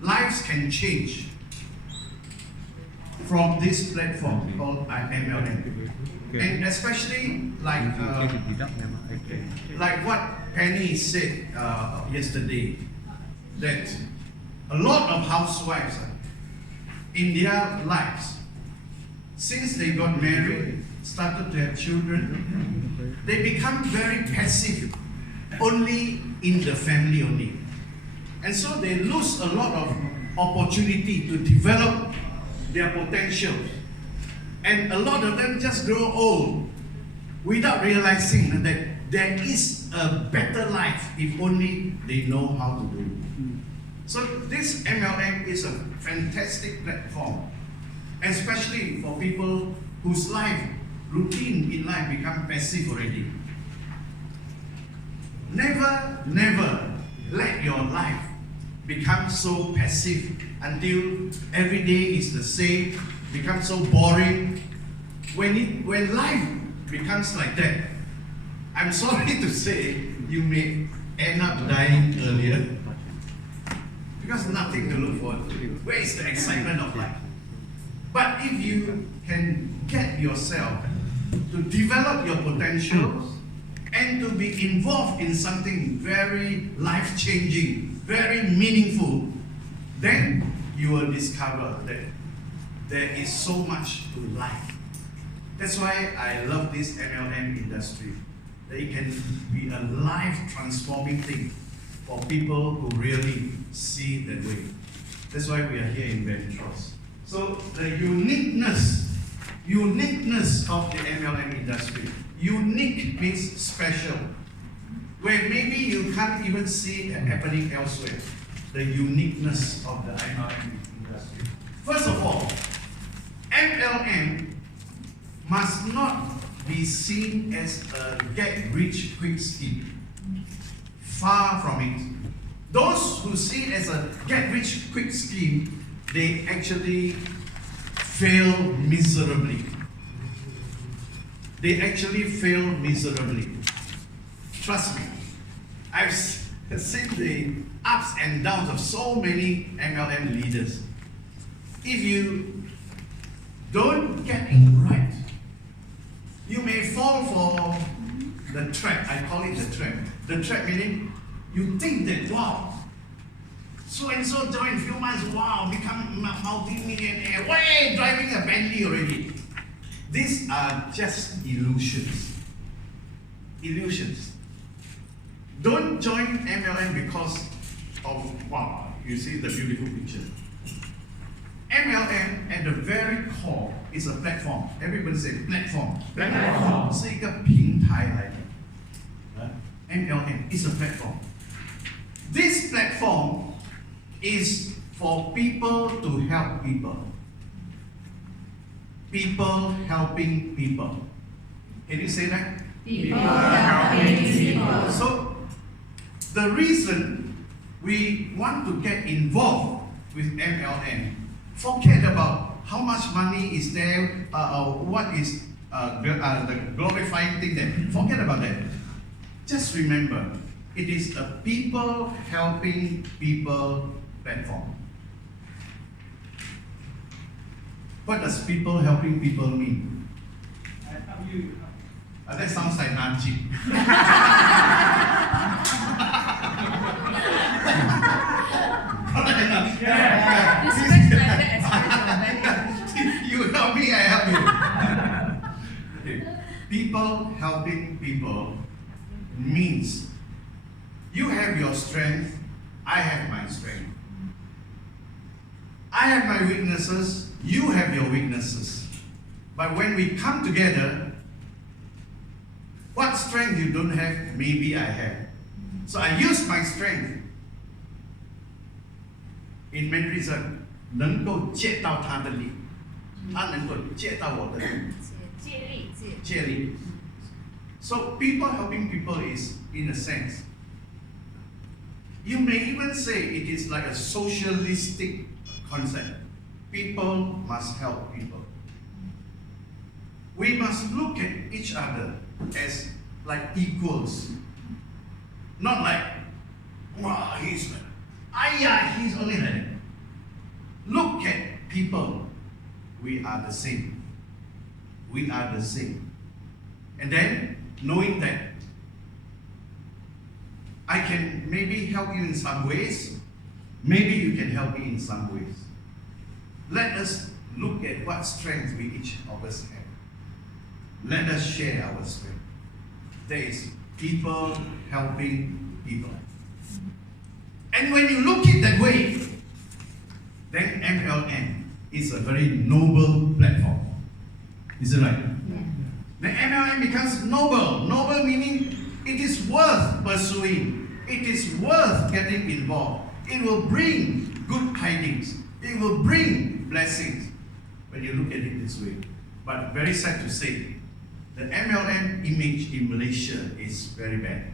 lives can change from this platform called MLM. And especially like what Penny said yesterday, that a lot of housewives in their lives, since they got married, started to have children, they become very passive, only in the family only. And so they lose a lot of opportunity to develop their potential. And a lot of them just grow old without realizing that there is a better life if only they know how to do it. So this MLM is a fantastic platform, especially for people whose routine in life become passive already. Never let your life become so passive until every day is the same, becomes so boring. When life becomes like that, I'm sorry to say, you may end up dying earlier because nothing to look forward to. Where is the excitement of life? But if you can get yourself to develop your potentials and to be involved in something very life-changing, very meaningful, then you will discover that there is so much to life. That's why I love this MLM industry. That it can be a life-transforming thing for people who really see that way. That's why we are here in Ventros. So the uniqueness of the MLM industry. Unique means special. Where maybe you can't even see it happening elsewhere. The uniqueness of the MLM industry. First of all, MLM must not be seen as a get-rich-quick scheme. Far from it. Those who see it as a get-rich-quick scheme, they actually fail miserably. They actually fail miserably. Trust me. I've seen the ups and downs of so many MLM leaders. If you don't get it right, you may fall for the trap. I call it the trap. The trap meaning you think that, wow, so and so joined a few months, wow, become multi-millionaire, way driving a Bentley already. These are just illusions. Illusions. Don't join MLM because of, wow, you see the beautiful picture. MLM at the very core is a platform. Everybody say platform. Platform. 是一个平台来的。MLM is a platform. This platform is for people to help people. People helping people. Can you say that? People helping people. So, the reason we want to get involved with MLM, forget about how much money is there, what is the glorifying thing there. Forget about that. Just remember, it is a people helping people platform. What does people helping people mean? That sounds like Najib. You help me, I help you. Okay. People helping people means you have your strength, I have my strength. I have my weaknesses, you have your weaknesses. But when we come together, what strength you don't have, maybe I have. So I use my strength. In Mandarin, 能够借到他的力，他能够借到我的力。借力。So people helping people is, in a sense, you may even say it is like a socialistic concept. People must help people. We must look at each other as like equals. Not like, wow, he's only like that. look at people, we are the same. We are the same. And then, knowing that I can maybe help you in some ways, maybe you can help me in some ways. Let us look at what strength we each of us have. Let us share our strength. There is people helping people. And when you look at it that way, then MLM is a very noble platform. Is it right? Yeah. The MLM becomes noble. Noble meaning it is worth pursuing. It is worth getting involved. It will bring good tidings. It will bring blessings when you look at it this way. But very sad to say, the MLM image in Malaysia is very bad.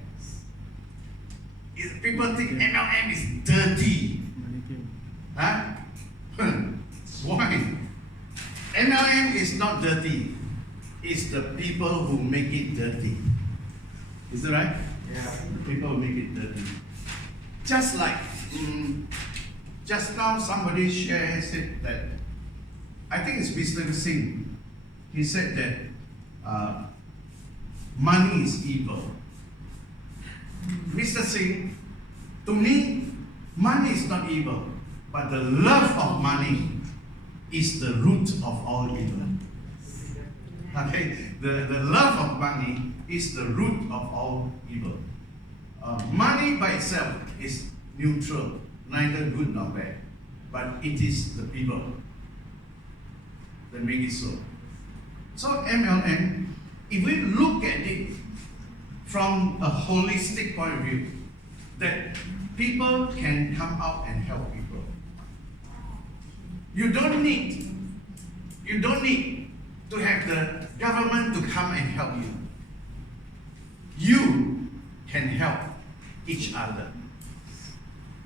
People think MLM is dirty. Huh? Why? MLM is not dirty. It's the people who make it dirty. Is that right? Yeah. People who make it dirty. Just like, just now somebody said that, I think it's Mr. Singh. He said that money is evil. Mr. Singh, to me, money is not evil, but the love of money is the root of all evil. Okay, the love of money is the root of all evil. Money by itself is neutral, neither good nor bad, but it is the people that make it so. So MLM, if we look at it from a holistic point of view, that people can come out and help people. You don't need to have the government to come and help you. You can help each other.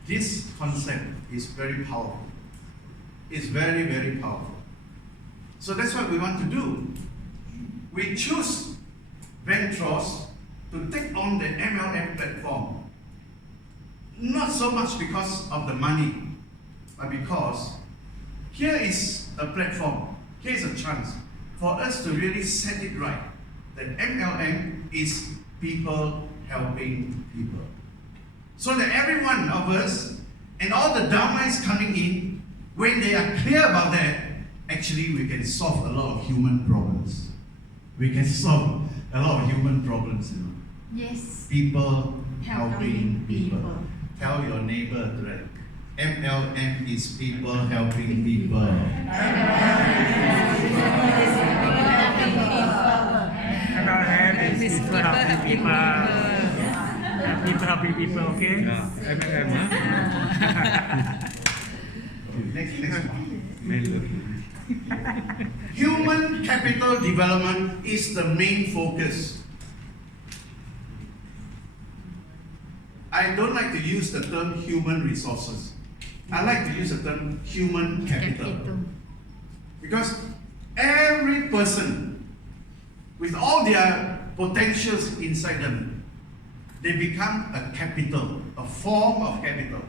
This concept is very powerful. It's very, very powerful. So that's what we want to do. We choose Ventros to take on the MLM platform. Not so much because of the money, but because here is a platform, here is a chance for us to really set it right. That MLM is people helping people. So that every one of us and all the Dharmas coming in, when they are clear about that, actually we can solve a lot of human problems. We can solve a lot of human problems, you know. Yes. People helping people. people. Tell your neighbor that MLM is people helping people. MLM is people helping people. People helping people, okay? MLM, Next one. Human capital development is the main focus. I don't like to use the term human resources. I like to use the term human capital. Because every person, with all their potentials inside them, they become a capital, a form of capital.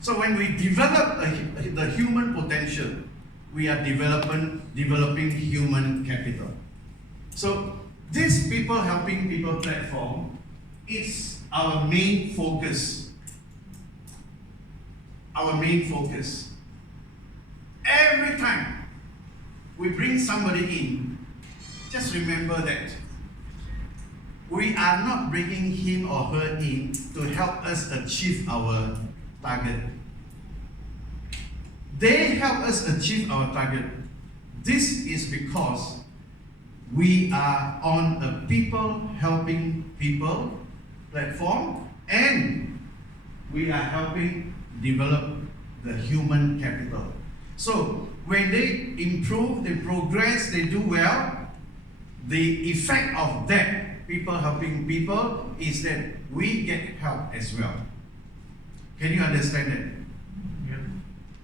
So when we develop the human potential, we are developing human capital. So this people helping people platform is our main focus. Our main focus. Every time we bring somebody in, just remember that we are not bringing him or her in to help us achieve our target. They help us achieve our target. This is because we are on a people helping people platform, and we are helping develop the human capital. So when they improve, they progress, they do well, the effect of that people helping people is that we get help as well. Can you understand that? Yeah.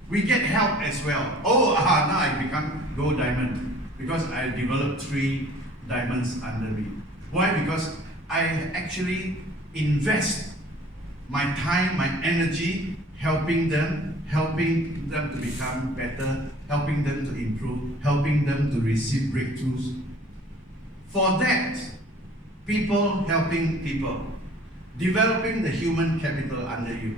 We get help as well. Oh, now I become gold diamond because I developed 3 diamonds under me. Why? Because I actually invest my time, my energy helping them to become better, helping them to improve, helping them to receive breakthroughs. For that, people helping people, developing the human capital under you,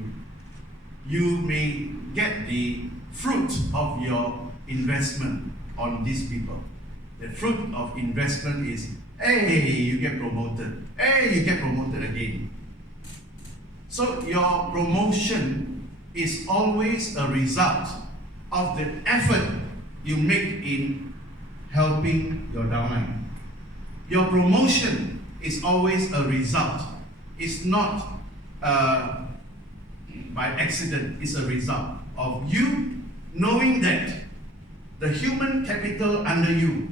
you may get the fruit of your investment on these people. The fruit of investment is, hey, you get promoted. Hey, you get promoted again. So your promotion is always a result of the effort you make in helping your downline. Your promotion is always a result. It's not by accident, it's a result of you knowing that the human capital under you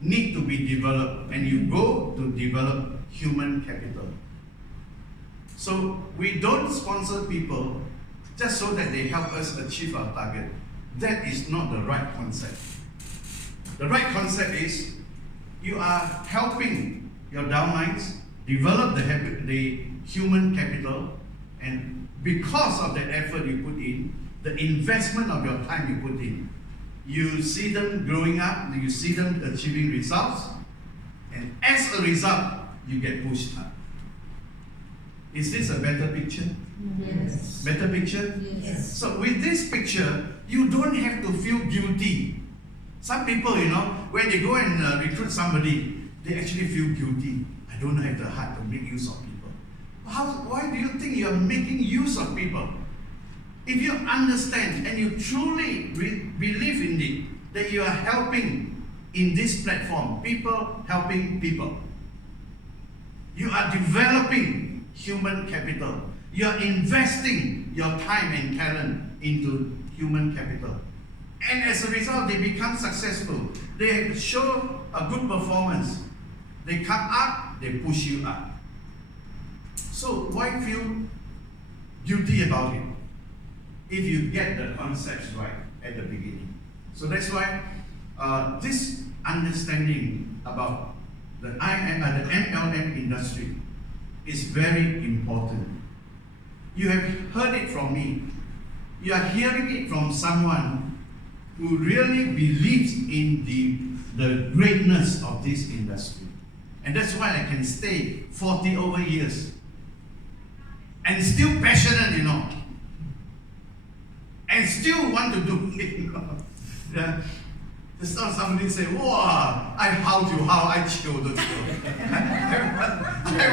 need to be developed, and you go to develop human capital. So we don't sponsor people just so that they help us achieve our target. That is not the right concept. The right concept is you are helping your downlines develop the human capital, and because of the effort you put in, the investment of your time you put in, you see them growing up, you see them achieving results, and as a result, you get pushed up. Is this a better picture? Yes. Better picture? Yes. So with this picture, you don't have to feel guilty. Some people, when they go and recruit somebody, they actually feel guilty. I don't have the heart to make use of people. Why do you think you are making use of people? If you understand and you truly believe in it, that you are helping in this platform, people helping people, you are developing human capital. You are investing your time and talent into human capital. And as a result, they become successful. They show a good performance. They come up, they push you up. So why feel guilty about it if you get the concepts right at the beginning? So that's why this understanding about the MLM industry is very important. You have heard it from me. You are hearing it from someone who really believes in the greatness of this industry. And that's why I can stay 40 over years and still passionate, and still want to do it. Yeah. Just now somebody say, wow, I how I chill. I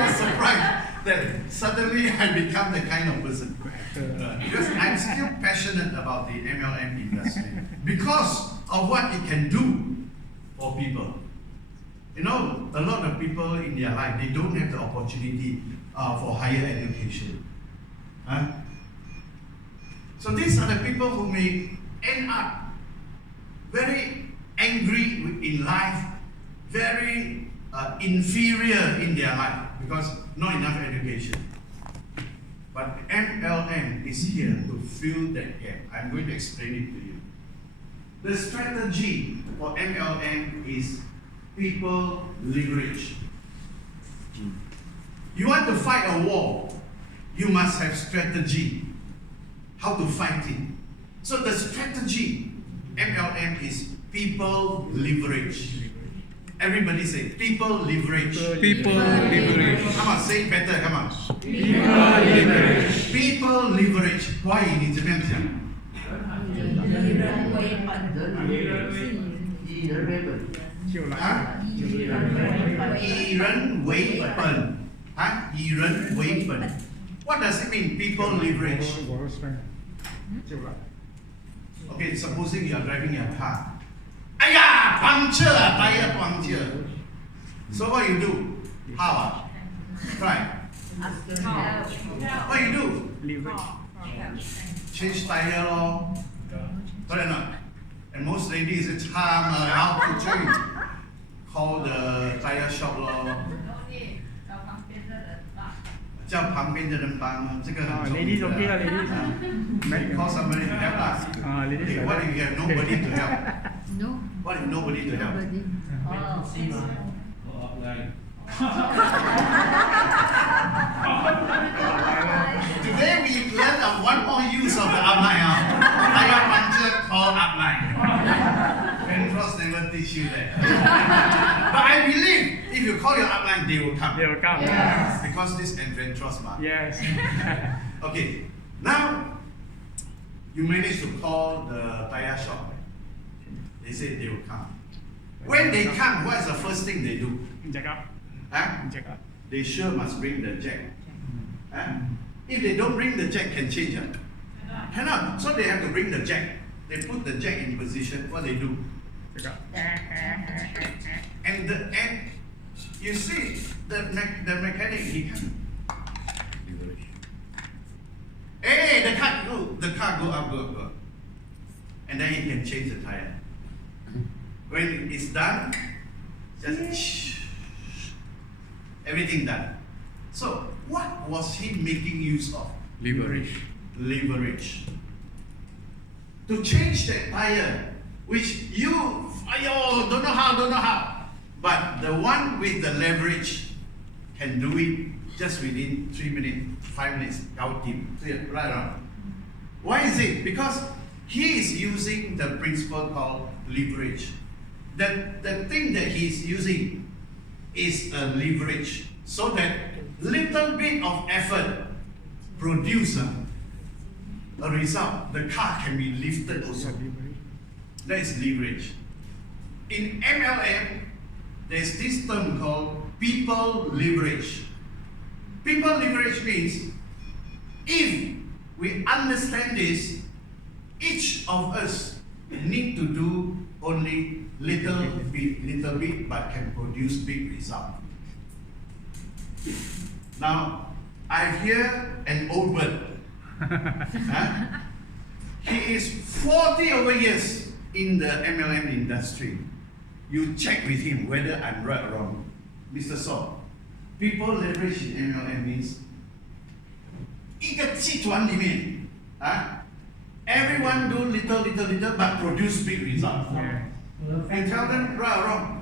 was surprised that suddenly I become the kind of person. Because I'm still passionate about the MLM industry because of what it can do for people. A lot of people in their life, they don't have the opportunity for higher education. So these are the people who may end up very angry in life, very inferior in their life because not enough education. But MLM is here to fill that gap. I'm going to explain it to you. The strategy for MLM is people leverage. You want to fight a war, you must have strategy. How to fight it. So the strategy, MLM, is people leverage. Everybody say, people leverage. People leverage. Come on, say it better, come on. People leverage. People leverage. Why you need to mention? 以人为本. What does it mean? People leverage. Okay, supposing you are driving your car. Ayah, puncture, tire puncture. So what you do? How? Right. What you do? Leverage. Change tire lor. Correct or not? And most ladies, it's how to change. Call the tire shop lor. 叫旁边的人帮，这个很重要。Ladies okay 啦 ladies. Call somebody to help us. Ladies. Okay, what if you have nobody to help? No. What if nobody to help? Nobody. Today we learn one more use of teach you that. But I believe if you call your upline, they will come. They will come. Yes. Because this adventurous market. Yes. Okay, now you manage to call the tire shop. They said they will come. When they come, what is the first thing they do? Check out. Huh? Check out. They sure must bring the jack. Huh? If they don't bring the jack, can change. Huh? Cannot. So they have to bring the jack. They put the jack in position. What they do? Check out. And you see the mechanic, he can. Hey, the car go up. And then he can change the tire. When it's done, just everything done. So what was he making use of? Leverage. Leverage. To change that tire, which you, don't know how. But the one with the leverage can do it just within 3 minutes, 5 minutes. Right on. Why is it? Because he is using the principle called leverage. The thing that he is using is a leverage, so that little bit of effort produce a result. The car can be lifted also. That is leverage. In MLM, there's this term called people leverage. People leverage means if we understand this, each of us need to do only little bit, but can produce big result. Now, I hear an old bird. Huh? He is 40 over years in the MLM industry. You check with him whether I'm right or wrong. Mr. Saw, people leverage in MLM means 一个集团里面, everyone do little, but produce big results. Yeah. You tell them right or wrong.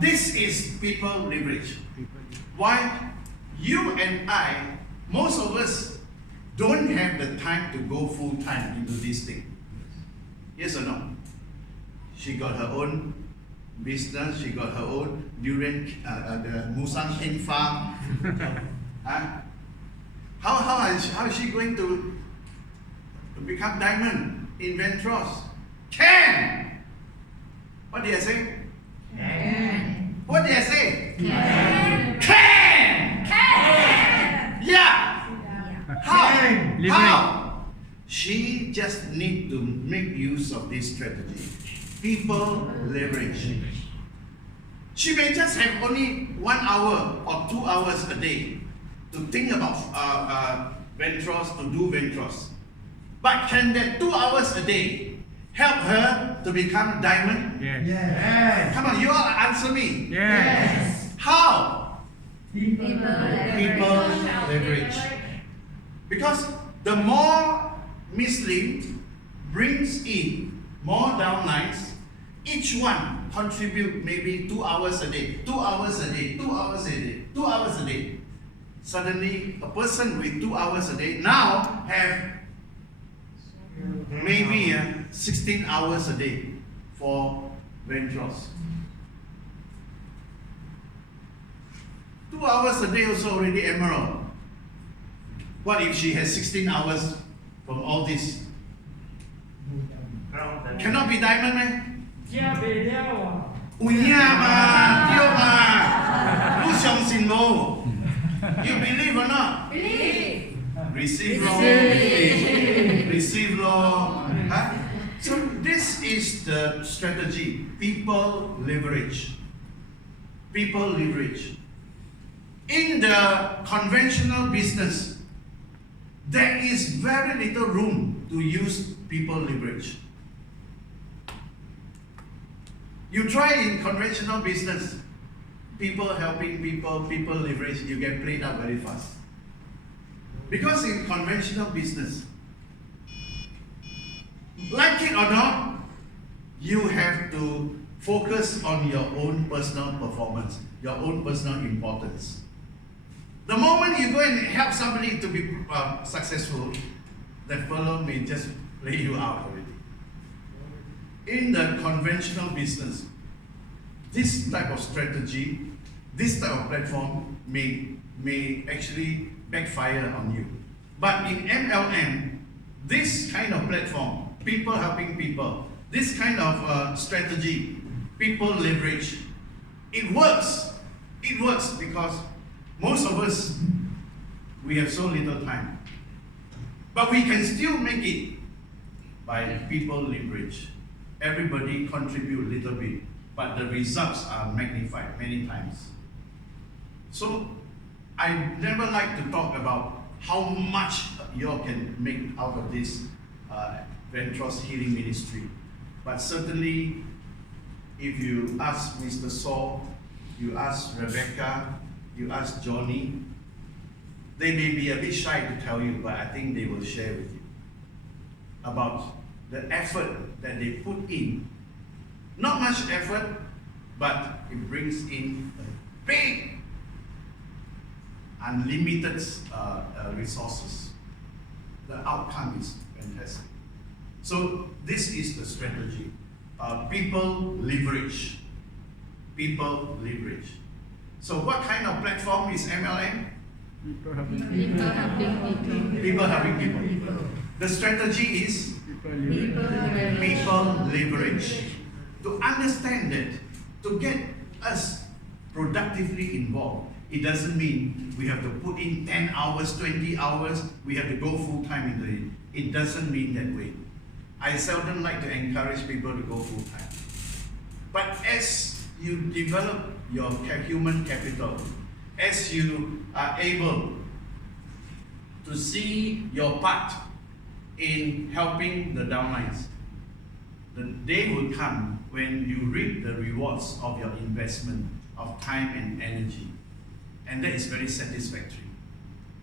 This is people leverage. Why? You and I, most of us, don't have the time to go full time into this thing. Yes or no? She got her own business. She got her own durian, the Musang King farm. How is she going to become diamond in Ventros? Can! What did I say? Can. What did I say? Can. Can! Yeah! How? Leverage. How? She just need to make use of this strategy. People leverage. She may just have only 1 hour or 2 hours a day to think about Ventros, to do Ventros. But can that 2 hours a day help her to become diamond? Yes. Come on, you all answer me. Yes. How? People leverage. Because the more Miss Lim brings in more downlines, each one contribute maybe 2 hours a day, 2 hours a day, 2 hours a day, 2 hours a day. Suddenly, a person with 2 hours a day now have maybe 16 hours a day for Ventros. 2 hours a day also already emerald. What if she has 16 hours from all this? Cannot be diamond, man. You believe or not? Believe. Receive law. Receive law. Huh? So this is the strategy. People leverage. People leverage. In the conventional business, there is very little room to use people leverage. You try in conventional business, people helping people, people leverage, you get played out very fast. Because in conventional business, like it or not, you have to focus on your own personal performance, your own personal importance. The moment you go and help somebody to be successful, that fellow may just play you out already. in the conventional business, this type of strategy, this type of platform may actually backfire on you. But in MLM, this kind of platform, people helping people, this kind of strategy, people leverage, it works. It works because most of us, we have so little time. But we can still make it by people leverage. Everybody contribute a little bit, but the results are magnified many times. So I never like to talk about how much you all can make out of this Ventros Healing Ministry. But certainly, if you ask Mr. Saul, you ask Rebecca, you ask Johnny, they may be a bit shy to tell you, but I think they will share with you about the effort that they put in. Not much effort, but it brings in a big, unlimited resources. The outcome is fantastic. So this is the strategy. People leverage. People leverage. So what kind of platform is MLM? People helping People helping people. People helping people. The strategy is people leverage. To understand that, to get us productively involved, it doesn't mean we have to put in 10 hours, 20 hours, we have to go full time into it. It doesn't mean that way. I seldom like to encourage people to go full time. But as you develop your human capital, as you are able to see your part in helping the downlines, the day will come when you reap the rewards of your investment of time and energy. And that is very satisfactory.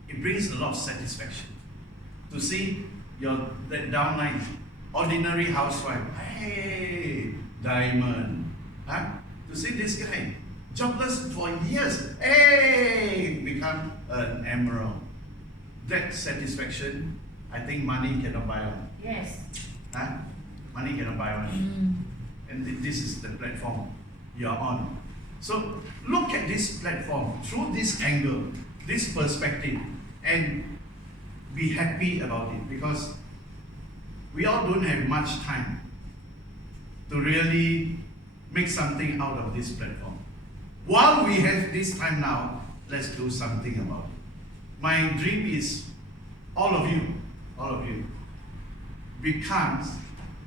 It brings a lot of satisfaction to see that downline, ordinary housewife, hey, diamond, huh? To see this guy, jobless for years, hey, become an emerald. That satisfaction, I think money cannot buy on. Yes. Huh? Money cannot buy on. And this is the platform you are on. So look at this platform through this angle, this perspective, and be happy about it, because we all don't have much time to really make something out of this platform. While we have this time now, let's do something about it. My dream is all of you becomes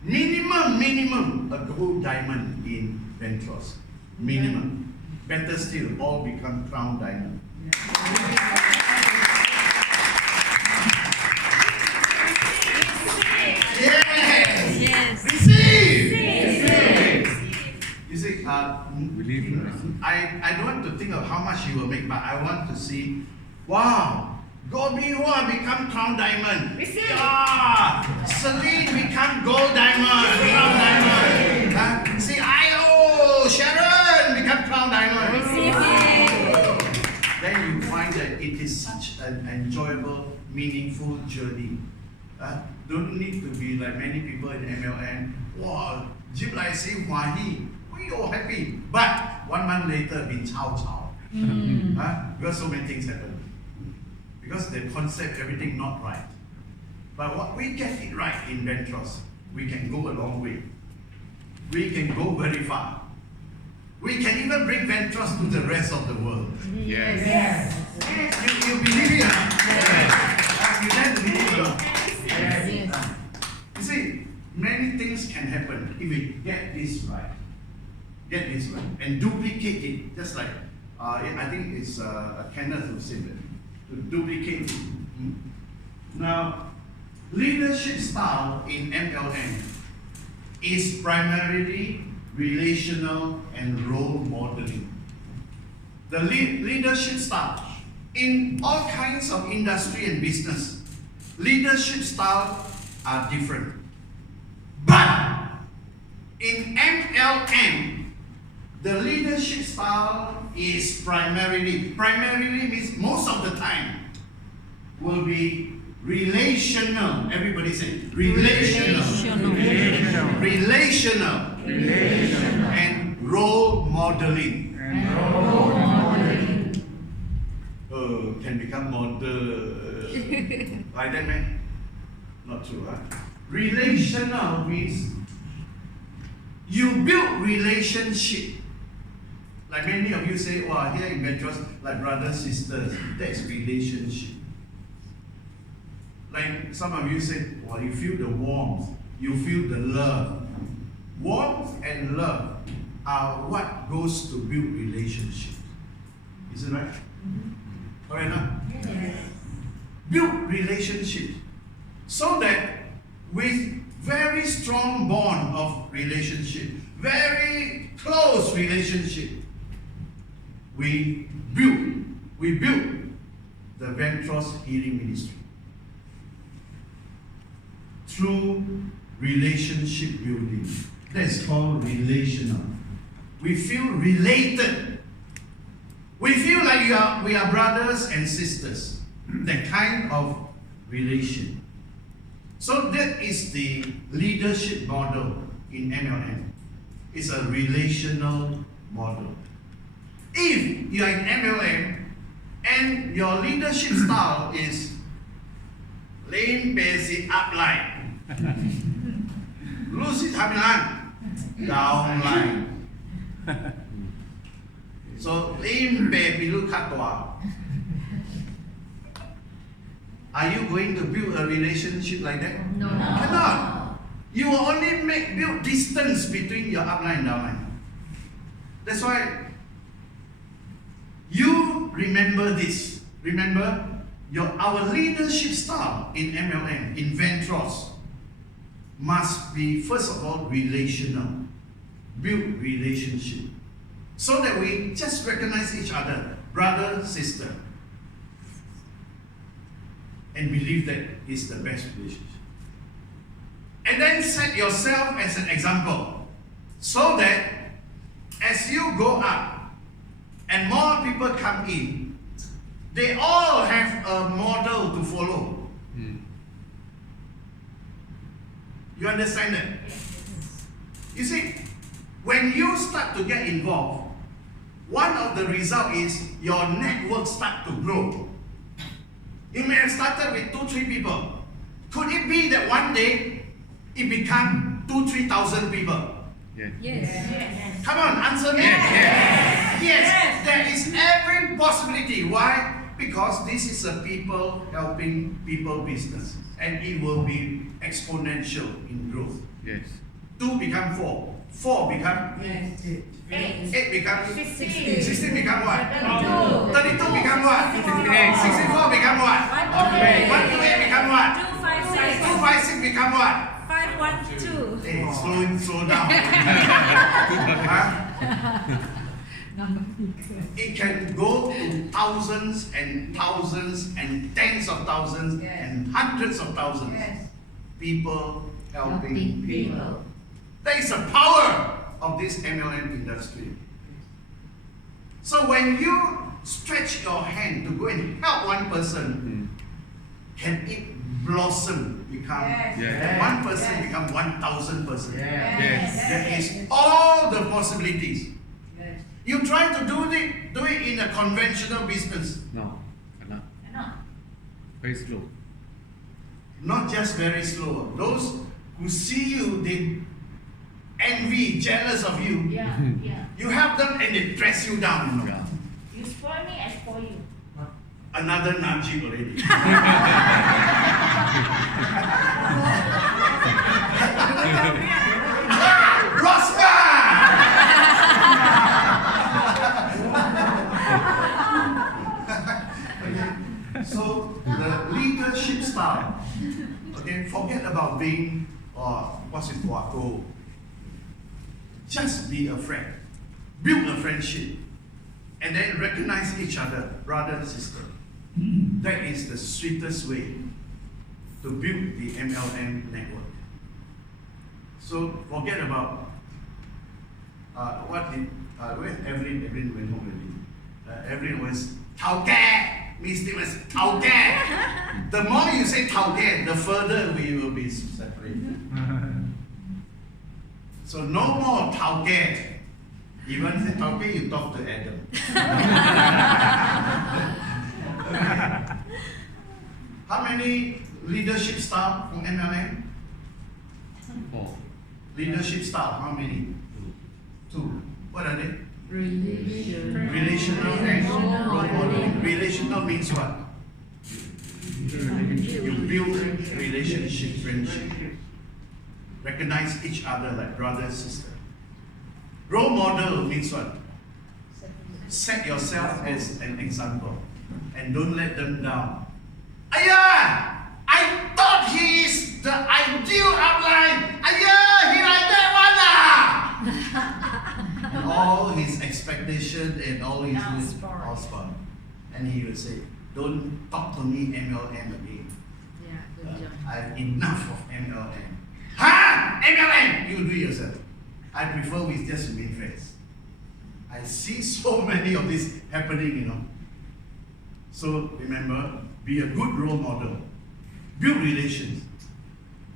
minimum a gold diamond in Ventros. Minimum. Better still, all become crown diamond. Yes! Receive! You see, I don't want to think of how much you will make, but I want to see, wow, Gobi Hua become crown diamond. Receive! Yeah! Celine become gold diamond, crown diamond. See, Sharon become crown diamond. Then you find that it is such an enjoyable, meaningful journey. Don't need to be like many people in MLM. Wow, Jim like say wahi, we all happy. But 1 month later, been chow. Because so many things happen. Because the concept, everything not right. But what we get it right in Ventros, we can go a long way. We can go very far. We can even bring Ventros to the rest of the world. Yes. You believe it? You dare to believe it? You see, many things can happen if we get this right. Get this right. And duplicate it. Just like, I think it's Kenneth who said that. To duplicate it. Now, leadership style in MLM is primarily relational and role modeling. The leadership style in all kinds of industry and business, leadership style are different. But in MLM, the leadership style is primarily means most of the time will be relational. Everybody say relational. Relational. And role modeling. Can become model. Like that, man? Not true, huh? Relational means you build relationship. Like many of you say, well, here in Metros, like brothers, sisters, that's relationship. Like some of you say, well, you feel the warmth, you feel the love. Warmth and love are what goes to build relationships. Is it right? Mm-hmm. Alright now? Yes. Build relationships so that with very strong bond of relationship, very close relationship, we build the Ventros Healing Ministry through relationship building. That's called relational. We feel related. We feel like we are brothers and sisters. That kind of relation. So that is the leadership model in MLM. It's a relational model. If you are in MLM and your leadership style is lean, basic, upline, lucid, downline. So lean, baby, look at what. Are you going to build a relationship like that? No. Cannot. You will only build distance between your upline and downline. That's why you remember this. Remember, our leadership style in MLM, in Ventros, must be, first of all, relational. Build relationship. So that we just recognize each other, brother, sister. And believe that is the best relationship. And then set yourself as an example. So that as you go up and more people come in, they all have a model to follow. You understand that? You see, when you start to get involved, one of the results is your network start to grow. You may have started with 2-3 people. Could it be that one day it become 2,000-3,000 people? Yes. Yes. Come on, answer me. Yes. There is every possibility. Why? Because this is a people helping people business, and it will be exponential in growth. Yes. 2 become 4. 4 become 8 become 16. 16 become what? 32 become what? 64 become what? 128 become what? 256 become what? 512. Hey, slow down. Huh? It can go to thousands and thousands and tens of thousands and hundreds of thousands. People helping people. That is the power of this MLM industry. So when you stretch your hand to go and help one person, can it blossom, become one person become 1,000 person? There is all the possibilities. You try to do it in a conventional business. No, cannot. Very slow. Not just very slow. Those who see you, they envy, jealous of you. You help them and they press you down. You spoil me, I spoil you. Another Najib already. Rosca! So the leadership style. Okay, forget about being what's it called? Just be a friend. Build a friendship. And then recognize each other, brother and sister. That is the sweetest way to build the MLM network. So forget about where Evelyn went home already. Evelyn was Tao Ke. mysterious. Tao Ge. The more you say Tao Ge, the further we will be separated. So no more Tao Ge. Even say Tao Ge, you talk to Adam. How many leadership style from MLM? 4. Leadership style, how many? 2. What are they? Relational. Relational and role model. Relational means what? You build relationship, friendship. Recognize each other like brother, sister. Role model means what? Set yourself as an example and don't let them down. Ayah! I thought he is the ideal outline. Ayah! He like that one and all his expectation and all his all spoiled. And he will say, don't talk to me MLM again. I have enough of MLM. Huh? MLM! You do it yourself. I prefer we just remain friends. I see so many of this happening, you know. So remember, be a good role model. Build relations.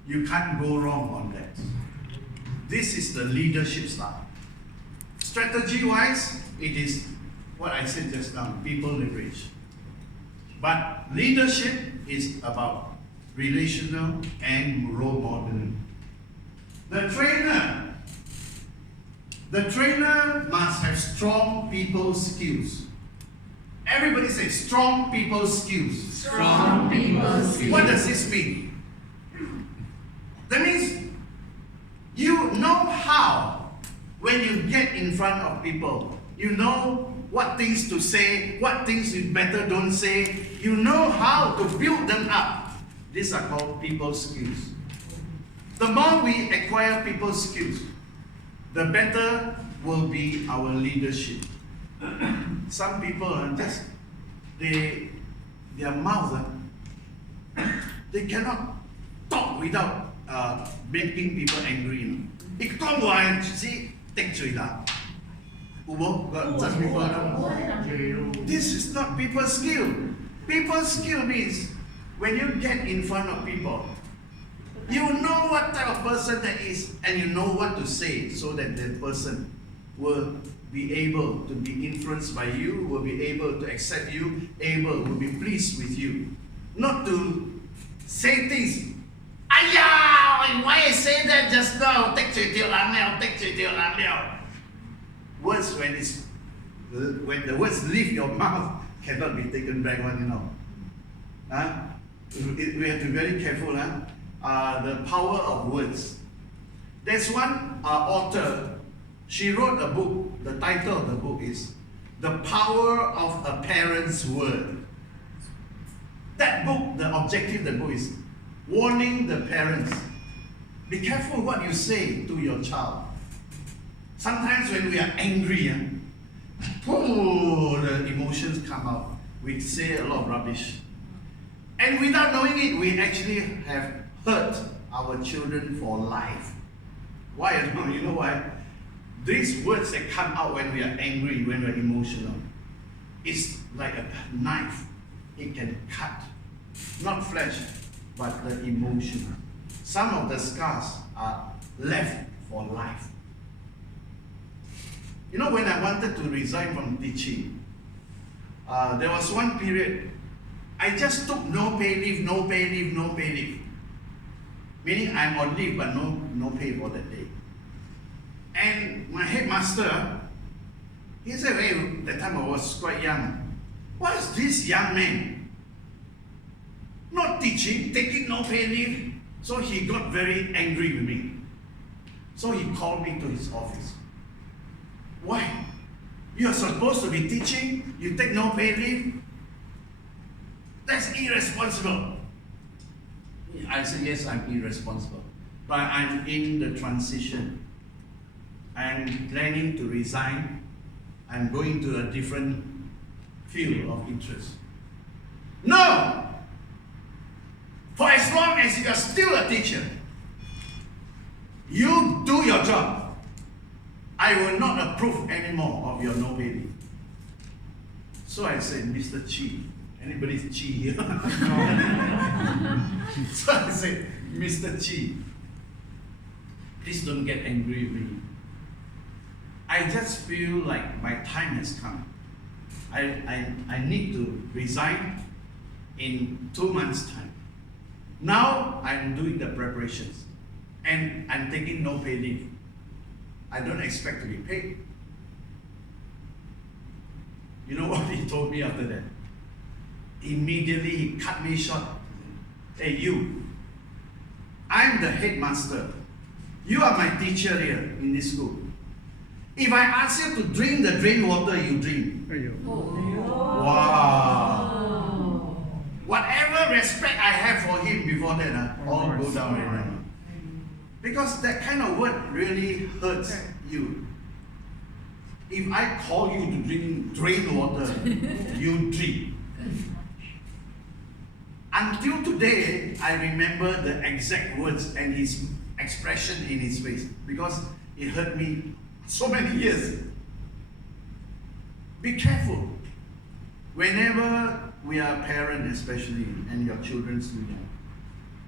You can't go wrong on that. This is the leadership style. Strategy-wise, it is what I said just now, people leverage. But leadership is about relational and role modeling. The trainer must have strong people skills. Everybody say strong people skills. Strong people skills. What does this mean? That means you know how, when you get in front of people, you know what things to say, what things you better don't say. You know how to build them up. These are called people skills. The more we acquire people skills, the better will be our leadership. Some people are just, their mouth, they cannot talk without making people angry. If come one, see, take to that. Such people. This is not people skill. People skill means when you get in front of people, you know what type of person that is, and you know what to say so that the person will be able to be influenced by you, will be able to accept you, will be pleased with you. Not to say things, Ayah, why I say that just now? Take words when the words leave your mouth cannot be taken back one, you know. We have to be very careful. The power of words. There's one author, she wrote a book. The title of the book is The Power of a Parent's Word. That book, the objective of the book is warning the parents. Be careful what you say to your child. Sometimes when we are angry, the emotions come out. We say a lot of rubbish. And without knowing it, we actually have hurt our children for life. Why? You know why? These words that come out when we are angry, when we are emotional, it's like a knife. It can cut, not flesh, but the emotion. Some of the scars are left for life. You know, when I wanted to resign from teaching, there was one period, I just took no pay leave. Meaning I'm on leave, but no pay for that day. And my headmaster, he said, hey, that time I was quite young. What is this young man? Not teaching, taking no pay leave. So he got very angry with me. So he called me to his office. Why? You are supposed to be teaching, you take no pay leave? That's irresponsible. I said, yes, I'm irresponsible. But I'm in the transition. I'm planning to resign. I'm going to a different field of interest. No! For as long as you are still a teacher, you do your job. I will not approve anymore of your no pay leave. So I said, Mr. Chi, Anybody's Chi here? So I said, Mr. Chi, please don't get angry with me. I just feel like my time has come. I need to resign in 2 months' time. Now I'm doing the preparations and I'm taking no pay leave. I don't expect to be paid. You know what he told me after that? Immediately he cut me short. Hey you, I'm the headmaster. You are my teacher here in this school. If I ask you to drink the drain water, you drink. Wow. Whatever respect I have for him before that, all go down right. Because that kind of word really hurts you. If I call you to drink drain water, you drink. Until today, I remember the exact words and his expression in his face because it hurt me so many years. Be careful. Whenever we are a parent especially, and your children's too young,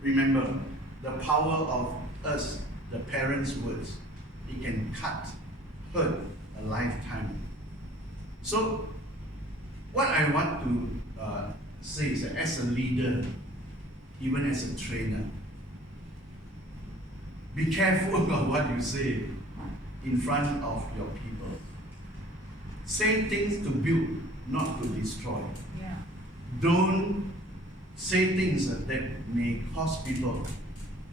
remember the power of us, the parents' words. It can hurt a lifetime. So, what I want to say is that as a leader, even as a trainer, be careful of what you say in front of your people. Say things to build, not to destroy. Yeah. Don't say things that may cause people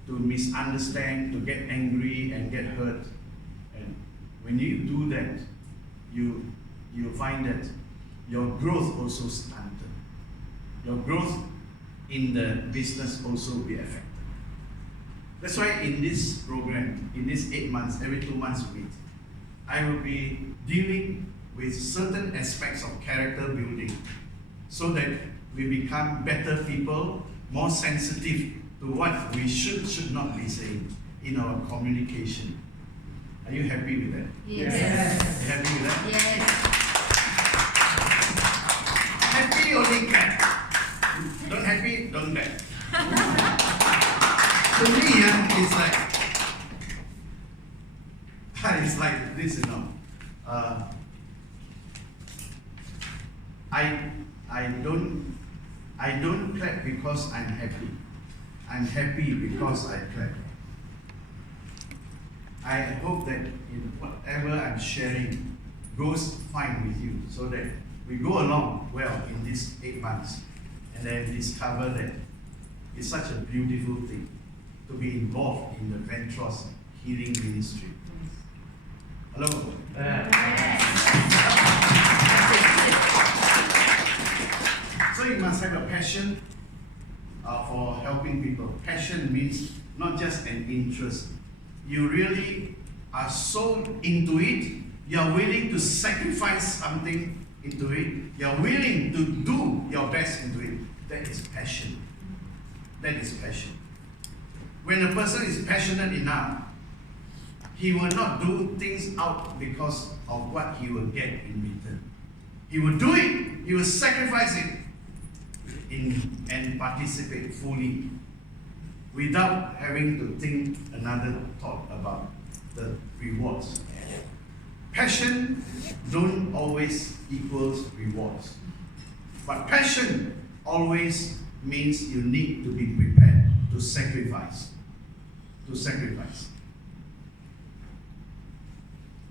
to misunderstand, to get angry and get hurt. And when you do that, you find that your growth also stunted. Your growth in the business also be affected. That's why in this program, in these 8 months, every 2 months we meet, I will be dealing with certain aspects of character building so that we become better people, more sensitive to what we should not be saying in our communication. Are you happy with that? Yes. You happy with that? Yes. Happy only clap. Don't happy, don't clap. To me, it's like this, you know. I don't clap because I'm happy. I'm happy because I clap. I hope that in whatever I'm sharing goes fine with you, so that we go along well in these 8 months, and then discover that it's such a beautiful thing to be involved in the Ventros Healing Ministry. Hello. So you must have a passion for helping people. Passion means not just an interest. You really are so into it, you are willing to sacrifice something into it, you are willing to do your best into it. That is passion. That is passion. When a person is passionate enough, he will not do things out because of what he will get in return. He will do it, he will sacrifice it and participate fully without having to think another thought about the rewards. Passion don't always equals rewards. But passion always means you need to be prepared to sacrifice. To sacrifice.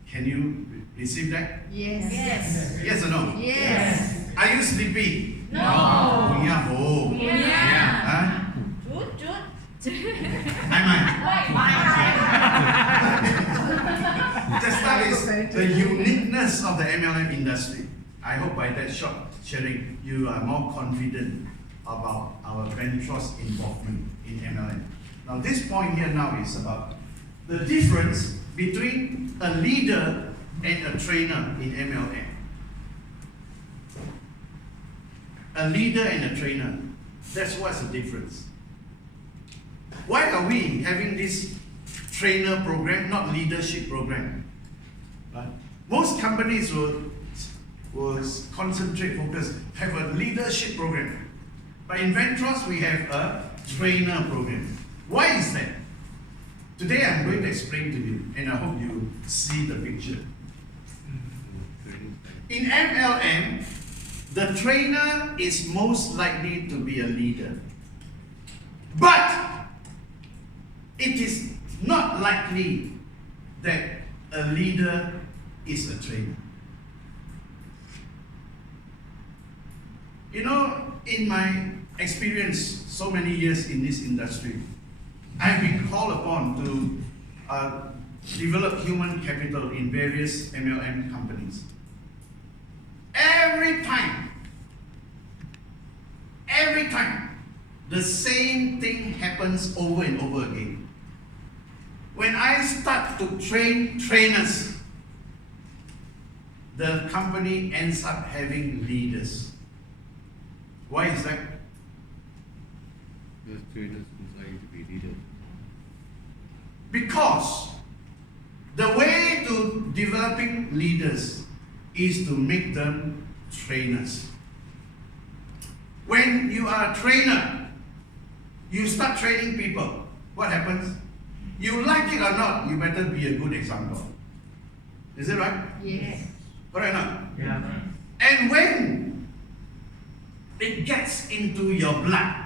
Can you receive that? Yes. Yes. Yes or no? Yes. Are you sleepy? No. Punya ho. Yeah. Huh? Jut. Am I? Why? That is the uniqueness of the MLM industry. I hope by that short sharing, you are more confident about our Ventros involvement in MLM. Now, this point here now is about the difference between a leader and a trainer in MLM. A leader and a trainer, that's what's the difference. Why are we having this trainer program, not leadership program? Most companies will was concentrate, focus, have a leadership program. But in Ventros, we have a trainer program. Why is that? Today I'm going to explain to you, and I hope you see the picture. In MLM, the trainer is most likely to be a leader. But it is not likely that a leader is a trainer. You know, in my experience, so many years in this industry, I've been called upon to develop human capital in various MLM companies. Every time, the same thing happens over and over again. When I start to train trainers, the company ends up having leaders. Why is that? Because trainers desire to be leaders. Because the way to developing leaders is to make them trainers. When you are a trainer, you start training people. What happens? You like it or not, you better be a good example. Is it right? Yes. Right or not? Yeah. And when it gets into your blood,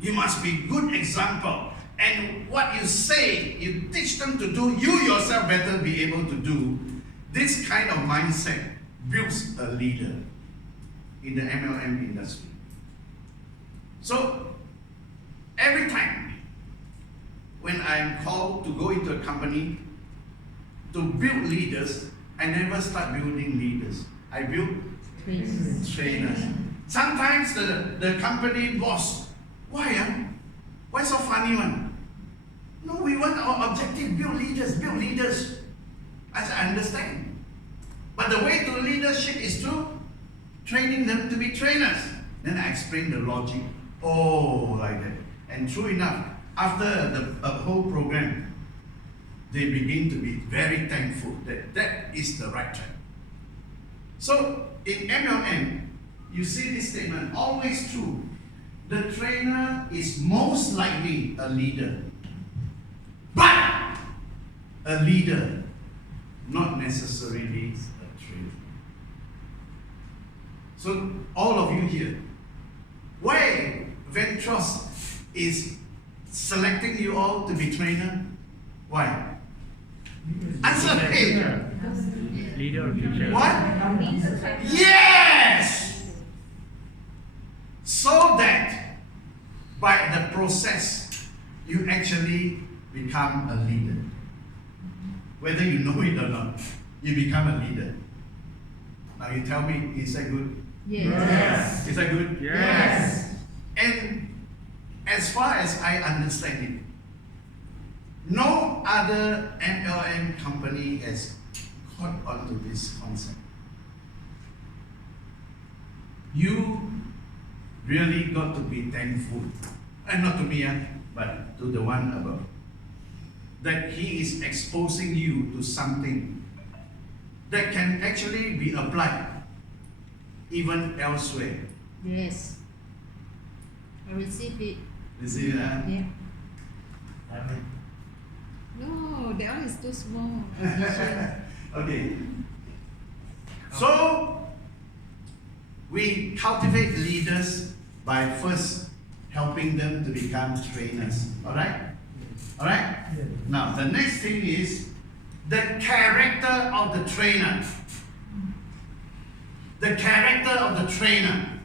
you must be good example. And what you say, you teach them to do, you yourself better be able to do. This kind of mindset builds a leader in the MLM industry. So, every time when I'm called to go into a company to build leaders, I never start building leaders. I build trainers. Sometimes the company boss, why? Why so funny one? No, we want our objective, build leaders. As I understand. But the way to leadership is through training them to be trainers. Then I explain the logic. Oh, like that. And true enough, after a whole program, they begin to be very thankful that that is the right track. So in MLM, you see this statement, always true. The trainer is most likely a leader. But a leader, not necessarily a trainer. So all of you here, why Ventros is selecting you all to be trainer? Why? Answer it. Leader or teacher. What? Yes! So that by the process, you actually become a leader. Whether you know it or not, you become a leader. Now you tell me, is that good? Yes. Is that good? Yes. And as far as I understand it, no other MLM company has caught on to this concept. You really got to be thankful, and not to me, but to the one above, that he is exposing you to something that can actually be applied even elsewhere. Yes. I receive it. You see that? Yeah. No, that one is too small. Okay. So, we cultivate leaders by first helping them to become trainers. Alright? Alright? Now, the next thing is the character of the trainer. The character of the trainer.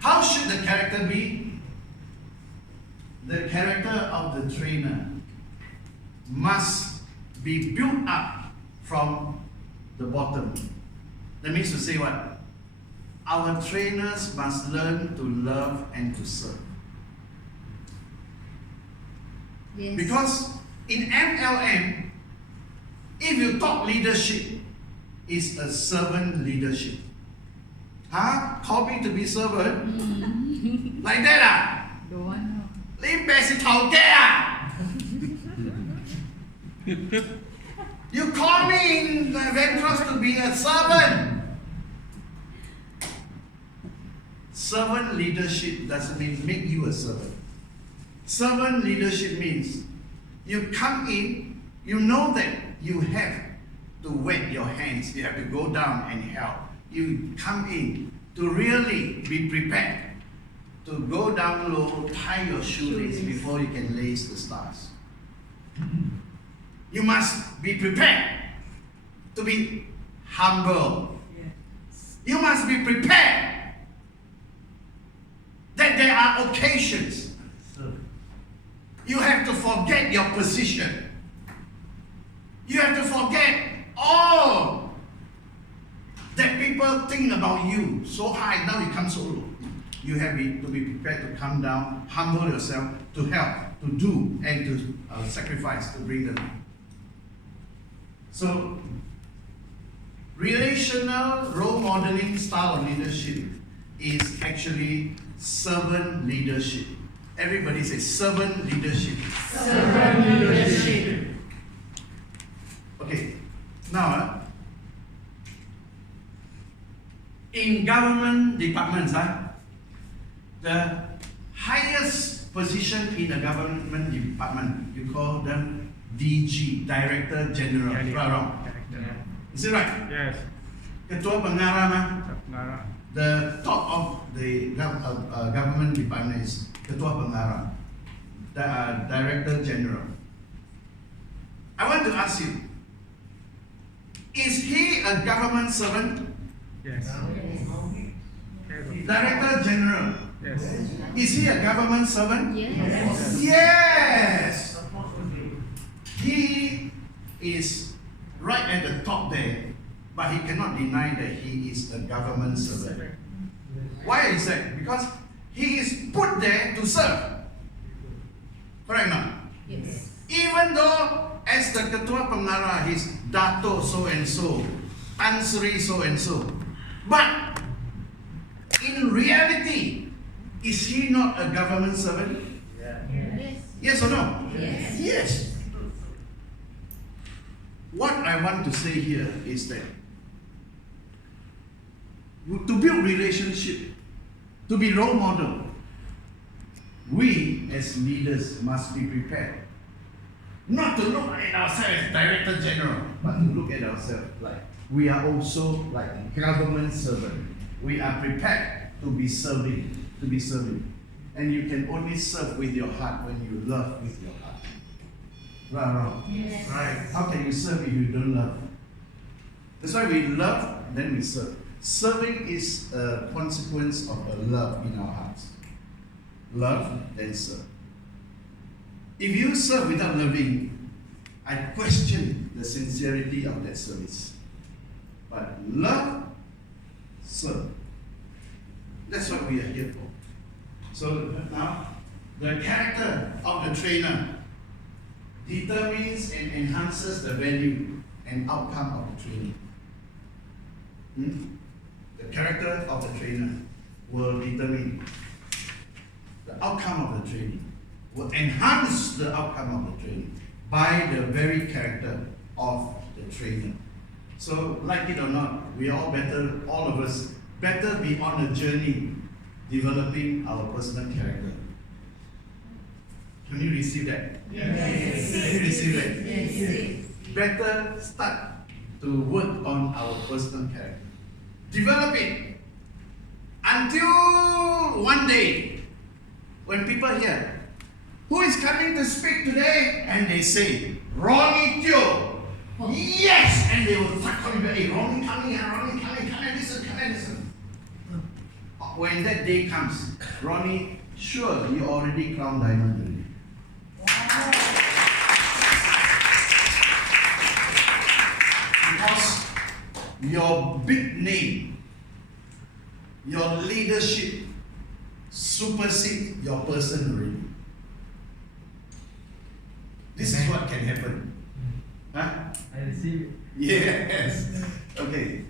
How should the character be? The character of the trainer must be built up from the bottom. That means to say what? Our trainers must learn to love and to serve. Yes. Because in MLM, if you talk leadership, it's a servant leadership. Huh? Call me to be servant? Like that Don't want no. 你病是頭家啊 You call me in Red Cross to be a servant. Servant leadership doesn't mean make you a servant. Servant leadership means you come in, you know that you have to wet your hands, you have to go down and help. You come in to really be prepared to go down low, tie your shoelace before you can lace the stars. You must be prepared to be humble. You must be prepared that there are occasions you have to forget your position. You have to forget all that people think about you so high, now you come so low. You have to be prepared to come down, humble yourself, to help, to do, and to sacrifice to bring them. So, relational role modeling style of leadership is actually servant leadership. Everybody say servant leadership. Servant leadership. Okay, now in government departments, the highest position in a government department, you call them DG, Director General. Right or wrong? Is it right? Yes. Ketua Pengarah mah? Pengarah. The top of the government department is Ketua Pengarah, the Director General. I want to ask you, is he a government servant? Yes. Director General, Yes. is he a government servant? Yes. Yes! He is right at the top there, but he cannot deny that he is a government servant. Why is that? Because he is put there to serve. Correct or not? Yes. Even though as the Ketua Pengarah, he's Dato so and so, Tan Sri so and so, but in reality, is he not a government servant? Yes. Yes or no? Yes. Yes. What I want to say here is that to build relationship, to be role model, we as leaders must be prepared. Not to look at ourselves as Director General, but to look at ourselves like we are also like a government servant. We are prepared to be serving, And you can only serve with your heart when you love with your heart. Right or wrong? Yes. Right. How can you serve if you don't love? That's why we love, then we serve. Serving is a consequence of a love in our hearts. Love, then serve. If you serve without loving, I question the sincerity of that service. But love, serve. That's what we are here for. So now, the character of the trainer determines and enhances the value and outcome of the training. The character of the trainer will determine the outcome of the training, will enhance the outcome of the training by the very character of the trainer. So, like it or not, we all better, all of us, better be on a journey developing our personal character. Can you receive that? Yes. Can you receive that? Yes. Better start to work on our personal character. Develop it until one day when people hear, who is coming to speak today? And they say, Ronnie Teo. Yes! And they will start calling back, hey, Ronnie coming, Ronnie coming, come and listen, come and listen. When that day comes, Ronnie, sure, you already crowned diamond already. Because your big name, your leadership supersede your person already. This is what can happen. Huh? I receive it. Yes. Okay.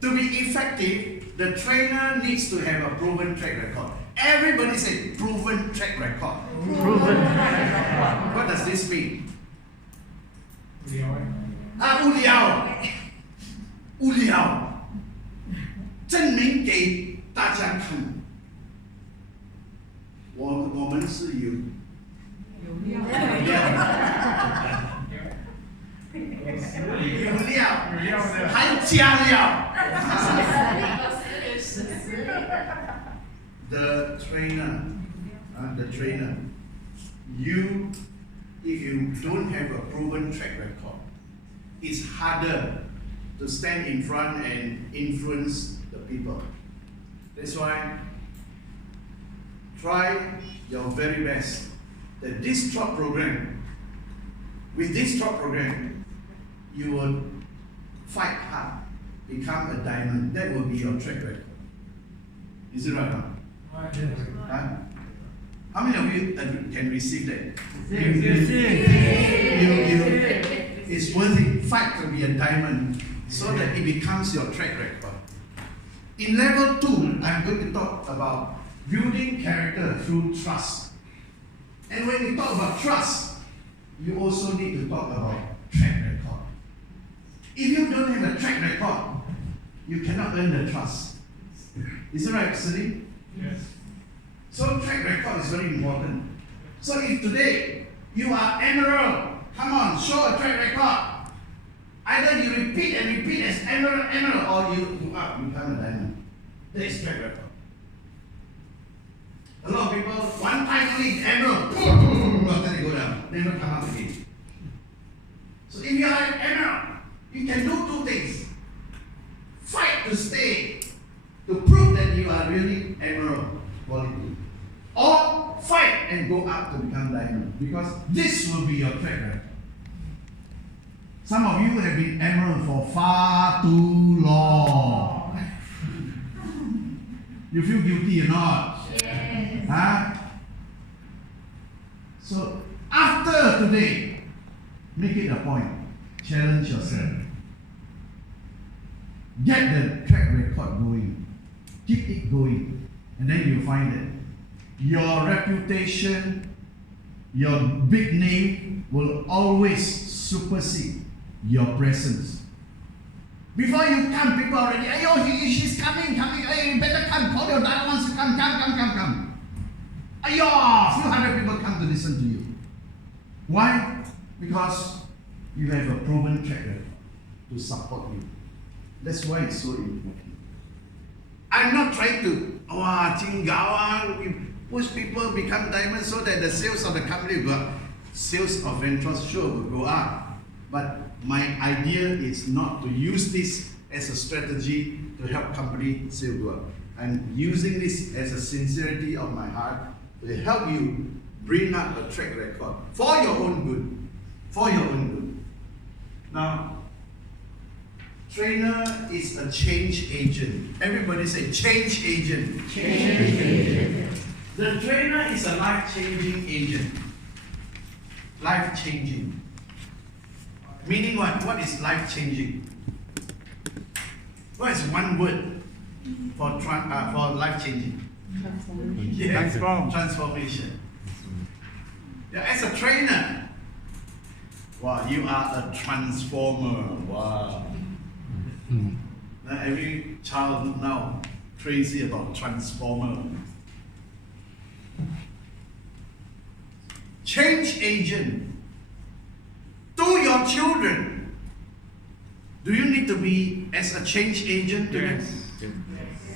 To be effective, the trainer needs to have a proven track record. Everybody say proven track record. Proven. What does this mean? 无聊，证明给大家看，我们是有料，还加料。The trainer, if you don't have a proven track record, it's harder to stand in front and influence the people. That's why try your very best that this TROT program, with this TROT program, you will fight hard, become a diamond. That will be your track record. Is it right now? Huh? How many of you can receive that? It's worth it. Fight to be a diamond so that it becomes your track record. In level 2, I'm going to talk about building character through trust. And when we talk about trust, you also need to talk about track record. If you don't have a track record, you cannot earn the trust. Is it right, Celine? Yes. So track record is very important. So if today you are emerald, come on, show a track record. Either you repeat and repeat as emerald, or you become a diamond. That is track record. A lot of people, one time only emerald, then they go down, never come up again. So if you are an emerald, you can do two things. Fight to stay, to prove that you are really emerald quality. Or fight and go up to become diamond. Because this will be your track record. Some of you have been emerald for far too long. You feel guilty or not? Yes. Huh? So after today, make it a point. Challenge yourself. Get the track record going. Keep it going. And then you'll find that your reputation, your big name will always supersede your presence. Before you come, people already, she's coming, hey, you better come, call your dad wants to come. Ayo, few hundred people come to listen to you. Why? Because you have a proven track record to support you. That's why it's so important. I'm not trying to push people become diamonds so that the sales of the company will go up. Sales of Ventros sure will go up. But my idea is not to use this as a strategy to help company sales go up. I'm using this as a sincerity of my heart to help you bring up a track record for your own good. For your own good. Now, trainer is a change agent. Everybody say change agent. Change agent. The trainer is a life-changing agent. Life-changing. Meaning what? What is life-changing? What is one word for life-changing? Yes. Transformation. Yeah, as a trainer, wow, you are a transformer. Wow. Now every child now crazy about transformer. Change agent. To your children, do you need to be as a change agent to them? Yes.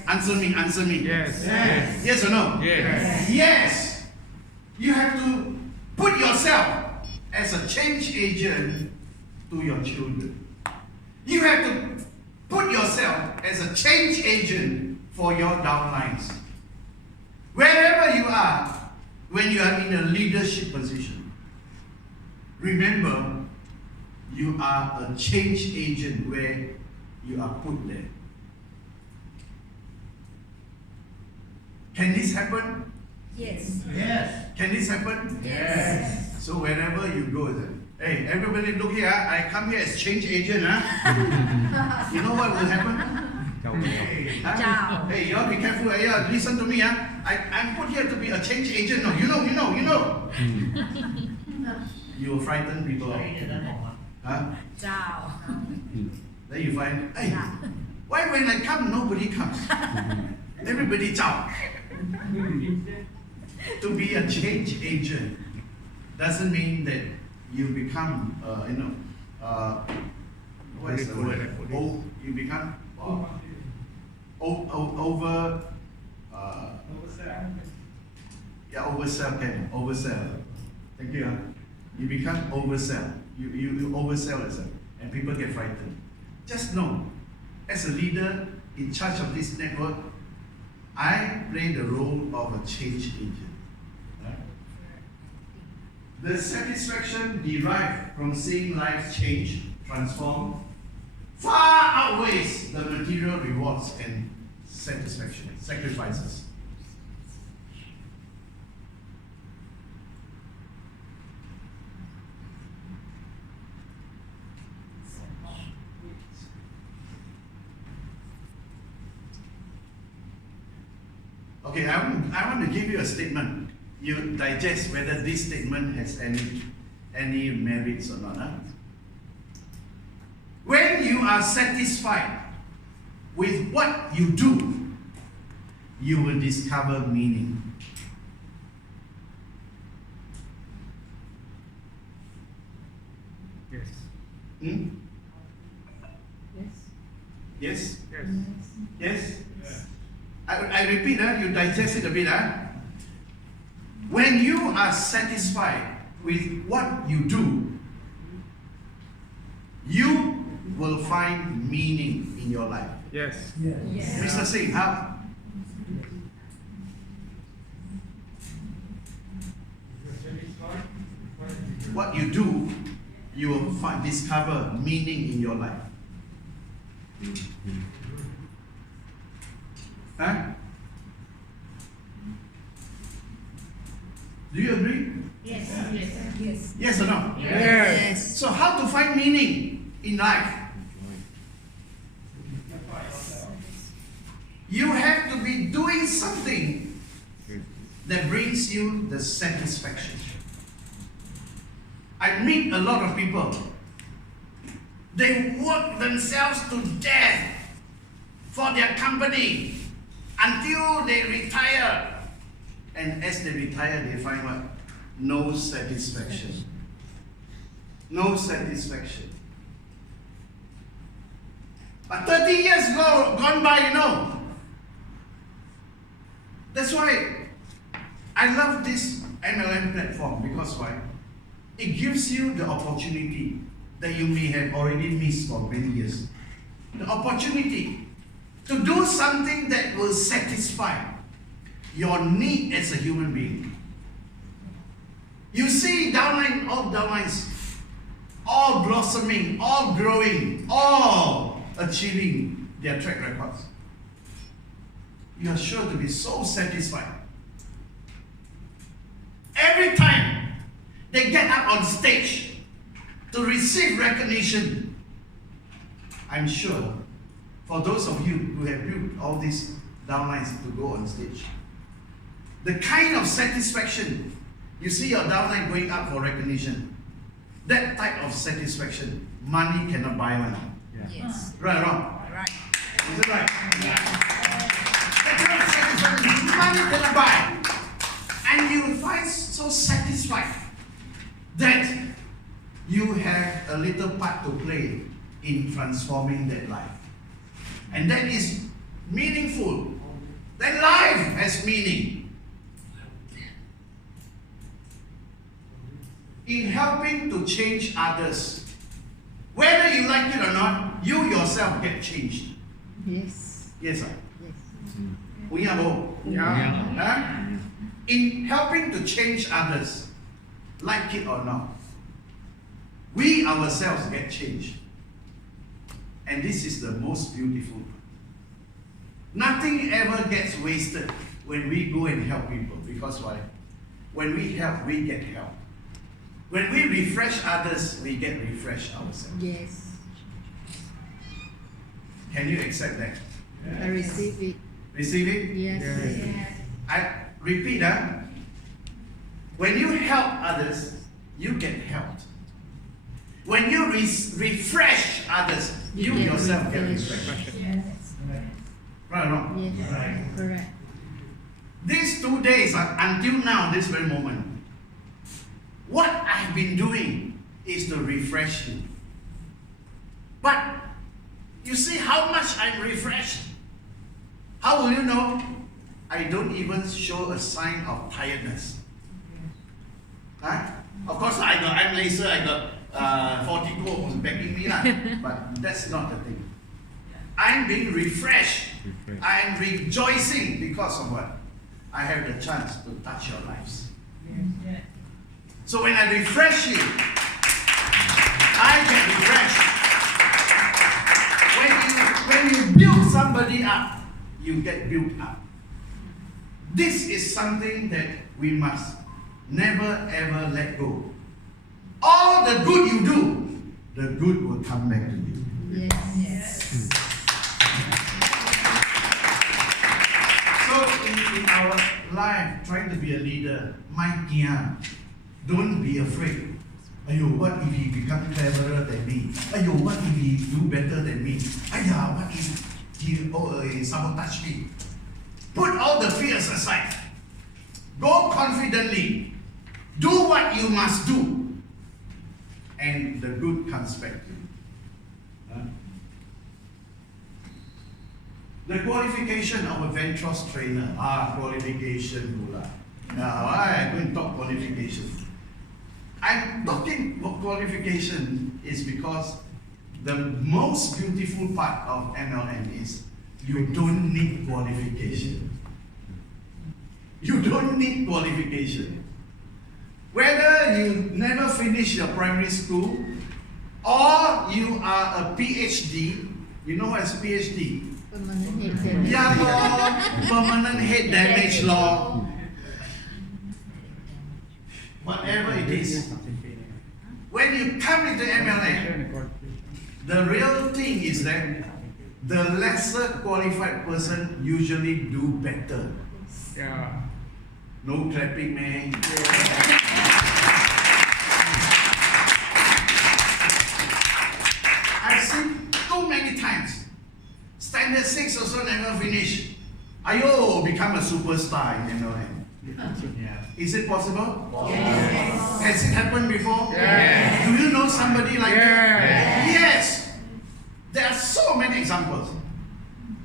Answer me. Yes. Yes. Yes or no? Yes. Yes. You have to put yourself as a change agent to your children. You have to put yourself as a change agent for your downlines. Wherever you are, when you are in a leadership position, remember, you are a change agent where you are put there. Can this happen? Yes. Yes. Can this happen? Yes. So wherever you go, then, hey, everybody look here, I come here as change agent. Huh? You know what will happen? Ciao. Hey, you all be careful. Hey, listen to me. I'm put here to be a change agent. No, you know. You will frighten people. Huh? Ciao. Then you find, hey, Yeah. why when I come, nobody comes? Everybody ciao. To be a change agent doesn't mean that you become, what is the word? Oh, you become oversell. Yeah, oversell can oversell. Thank you. You become oversell. You oversell yourself, and people get frightened. Just know, as a leader in charge of this network, I play the role of a change agent. Right? The satisfaction derived from seeing lives change, transform, far outweighs the material rewards and sacrifices. Okay, I want to give you a statement. You digest whether this statement has any merits or not. Huh? When you are satisfied with what you do, you will discover meaning. Yes. Hmm? Yes. Yes? Yes. Yes? I repeat, you digest it a bit. When you are satisfied with what you do, you will find meaning in your life. Yes. Yes. Mr. Singh, how? What you do, you will discover meaning in your life. Huh? Do you agree? Yes. Yes. Yes or no? Yes. So how to find meaning in life? You have to be doing something that brings you the satisfaction. I meet a lot of people. They work themselves to death for their company until they retire. And as they retire, they find what? No satisfaction. No satisfaction. But 30 years gone by, you know. That's why I love this MLM platform, because why? It gives you the opportunity that you may have already missed for many years. The opportunity to do something that will satisfy your need as a human being. You see downline, all downlines, all blossoming, all growing, all achieving their track records. You are sure to be so satisfied. Every time they get up on stage to receive recognition, I'm sure for those of you who have built all these downlines to go on stage, the kind of satisfaction you see your downline going up for recognition, that type of satisfaction, money cannot buy one. Yes. Right or wrong? Right. Is it right? That kind of satisfaction, money cannot buy. And you will find so satisfied that you have a little part to play in transforming that life. And that is meaningful. That life has meaning. In helping to change others, whether you like it or not, you yourself get changed. Yes. Yes, sir. Yes. We are all. Yeah. Huh? In helping to change others, like it or not, we ourselves get changed. And this is the most beautiful part. Nothing ever gets wasted when we go and help people. Because why? When we help, we get help. When we refresh others, we get refreshed ourselves. Yes. Can you accept that? I receive it. Receive it? Yes. Yes. I repeat, when you help others, you get helped. When you refresh others, you get yourself get refreshed. refreshed. Yes. Right or wrong? Yes. Correct. These 2 days, until now, this very moment, what I've been doing is to refresh you. But you see how much I'm refreshed. How will you know? I don't even show a sign of tiredness. Huh? Of course, I'm laser, I got 40 goals backing me, but that's not the thing. I'm being refreshed. I'm rejoicing because of what? I have the chance to touch your lives. So when I refresh you, I get refreshed. When you build somebody up, you get built up. This is something that we must never ever let go. All the good you do, the good will come back to you. Yes. So in our life, trying to be a leader, don't be afraid. Ayo, what if he become cleverer than me? Ayo, what if he do better than me? Aya, what if he sabotage me? Put all the fears aside. Go confidently. Do what you must do. And the good comes back to you. Huh? The qualification of a Ventros trainer. Qualification pula. Now, I'm going to talk qualification. I'm talking about qualification is because the most beautiful part of MLM is you don't need qualification. You don't need qualification. Whether you never finish your primary school or you are a PhD, you know what is PhD? Permanent head damage. Yeah, law, permanent head damage law. Whatever it is. When you come into MLM, the real thing is that the lesser qualified person usually do better. Yeah. No clapping, man. I've seen too many times. Standard 6 also never finish. Ayo, become a superstar in MLM. Is it possible? Yes. Has it happened before? Yes. Do you know somebody like that? Yes. Yes. There are so many examples.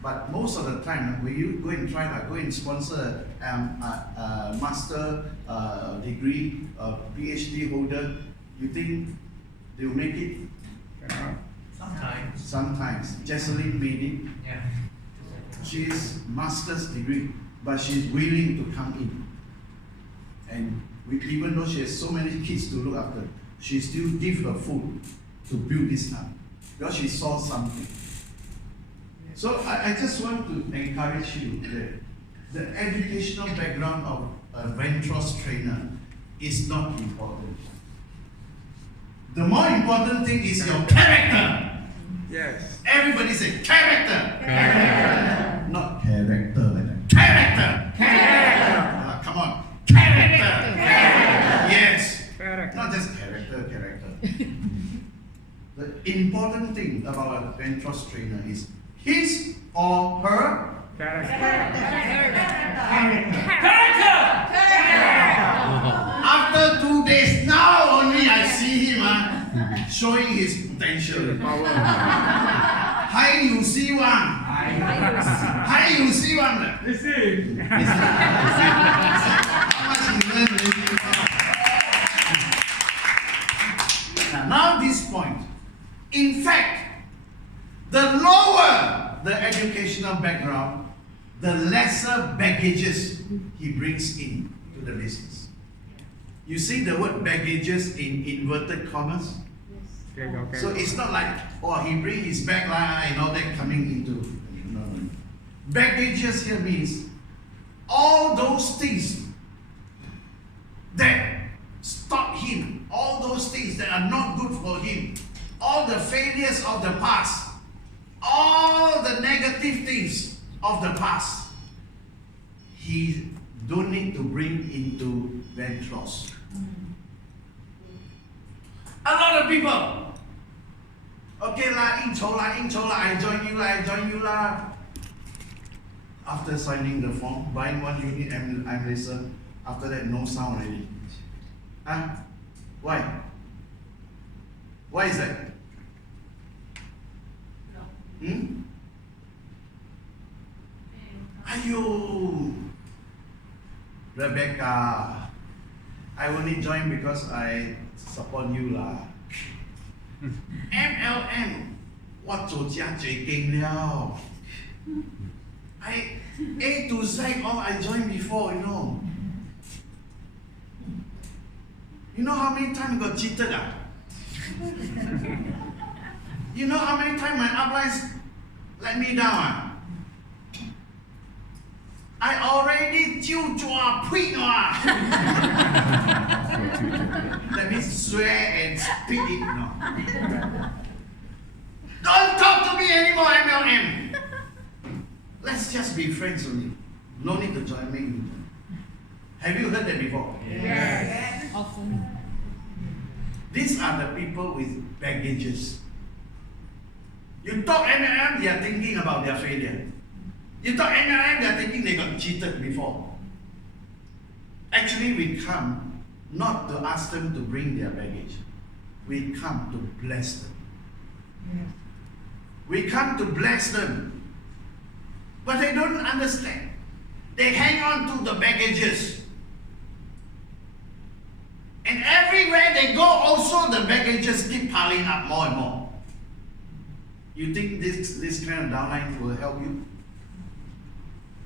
But most of the time, when you go and try, go and sponsor a master degree, PhD holder, you think they will make it? Sometimes. Sometimes. Jesseline made it. Yeah. She's master's degree, but she's willing to come in. And even though she has so many kids to look after, she still gives her food to build this up because she saw something. So I just want to encourage you that the educational background of a Ventros trainer is not important. The more important thing is your character. Yes. Everybody say character. Character. Not character like that. Character. Character. Come on. Character. Yes. Character. Not just character. The important thing about a Ventros trainer is his or her Character. after 2 days, now only I see him showing his potential. Power. Hi, you see one. Hi, you see one. Listen. How much he learned already? Now this point. In fact, the lower the educational background, the lesser baggages he brings in to the business. You see the word baggages in inverted commas? Okay. So it's not like, he bring his bag and all that coming into. No. Baggages here means all those things that stop him, all those things that are not good for him, all the failures of the past, all the negative things of the past, he don't need to bring into Ventros. A lot of people, Okay lah, 应酬啦 I join you lah. After signing the form, buying 1 unit I'm listen. After that, no sound already. Huh? Why? Why is that? Hmm? Ayo, Rebecca, I only join because I support you lah. MLM, 我做家最勁了。I A to Z all I joined before, you know. You know how many times I got cheated? You know how many times my uplines let me down? I already 就抓呸了。That means swear and spit it. No. Don't talk to me anymore, MLM. Let's just be friends only. No need to join me. Have you heard that before? Yes. Often. These are the people with baggages. You talk MLM, they are thinking about their failure. You talk MLM, they are thinking they got cheated before. Actually, we come not to ask them to bring their baggage. We come to bless them. We come to bless them. But they don't understand. They hang on to the baggages. And everywhere they go, also the baggages keep piling up more and more. You think this kind of downline will help you?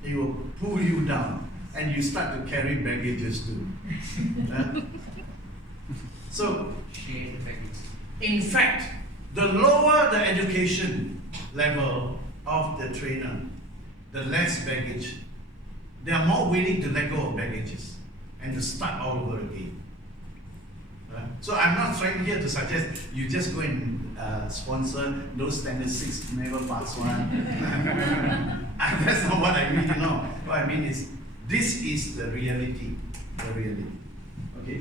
It will pull you down and you start to carry baggages too. Huh? So, in fact, the lower the education level of the trainer, the less baggage. They are more willing to let go of baggages and to start all over again. Right? So I'm not trying here to suggest you just go and sponsor those standard 6 never pass one. That's not what I mean, you know. What I mean is, this is the reality. The reality. Okay?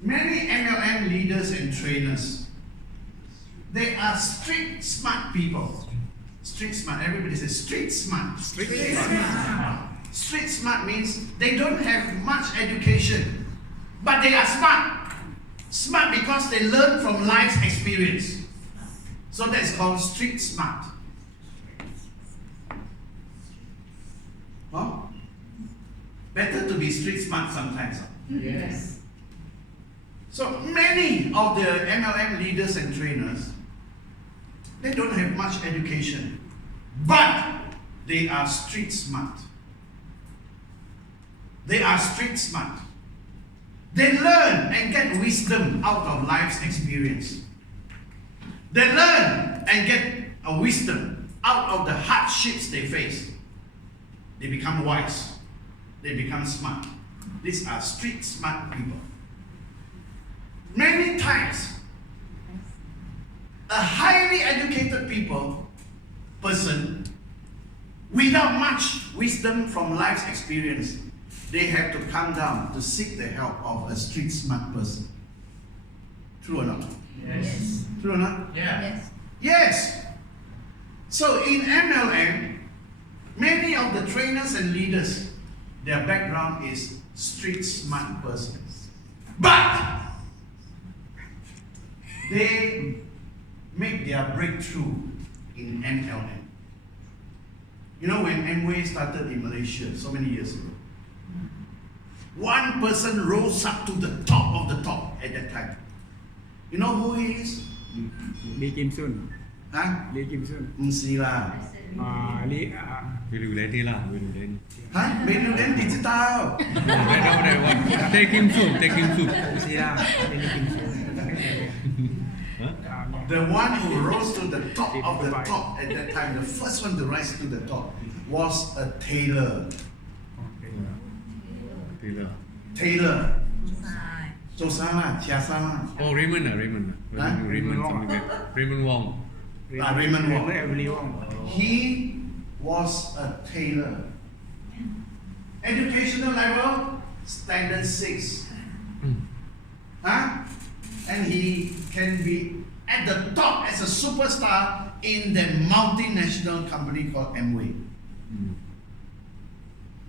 Many MLM leaders and trainers, they are street smart people. Street smart, everybody says street smart. Street smart. Street smart means they don't have much education, but they are smart. Smart because they learn from life's experience. So that's called street smart. Huh? Better to be street smart sometimes. Yes. So many of the MLM leaders and trainers, they don't have much education, but they are street smart. They are street smart. They learn and get wisdom out of life's experience. They learn and get a wisdom out of the hardships they face. They become wise. They become smart. These are street smart people. Many times, a highly educated person without much wisdom from life's experience, they have to come down to seek the help of a street smart person. True or not? Yes. True or not? Yeah. Yes. Yes. So in MLM, many of the trainers and leaders, their background is street smart persons. But they make their breakthrough in MLM. You know, when Amway started in Malaysia so many years ago, one person rose up to the top of the top at that time. You know who he is? Lee Kim Soon. Huh? Lee Kim Soon. Mesti lah. Lee ไปดูเลยที่ล่ะไปดูเลย Huh? 没有人你知道。ไม่ได้ว่าเทคิมสุดเทคิมสุด Sila. Lee Kim Soon. The one who rose to the top of the top at that time, the first one to rise to the top, was a tailor. ทีละ Tailor. 做衫啦，車衫啦。 โอ้ริมันอ่ะริมันอ่ะริมันสมัยริมันวอง Raymond Wong. Everly Wong. He was a tailor. Educational level, standard 6. Huh? And he can be at the top as a superstar in the multinational company called Amway.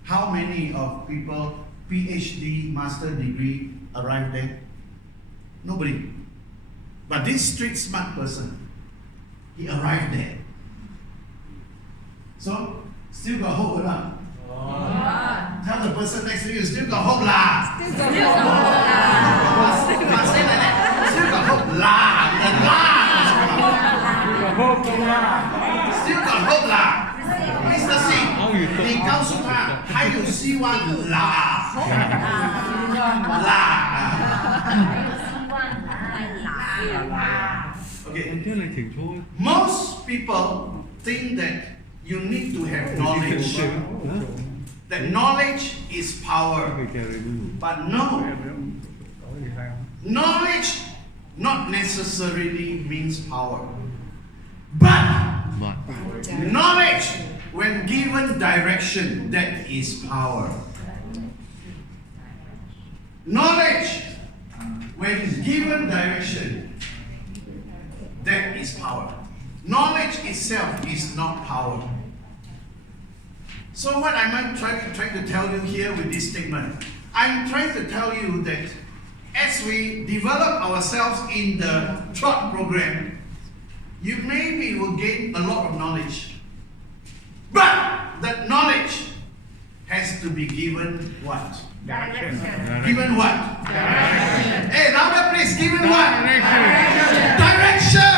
How many of people, PhD, master degree, arrived there? Nobody. But this street smart person, he arrived there. So, still got hope lah. Tell the person next to you, still got hope lah. Still got hope lah. The lah. Still got hope lah. Mr. C， 你告诉他还有希望啦。啦。Okay. Most people think that you need to have knowledge. That knowledge is power. But no. Knowledge not necessarily means power. But knowledge, when given direction, that is power. Knowledge, when given direction, that is power. Knowledge itself is not power. So what am I trying to tell you here with this statement? I'm trying to tell you that as we develop ourselves in the TROT program, you maybe will gain a lot of knowledge. But that knowledge has to be given what? Direction. Given what? Direction. Hey, louder please. Given what? Direction.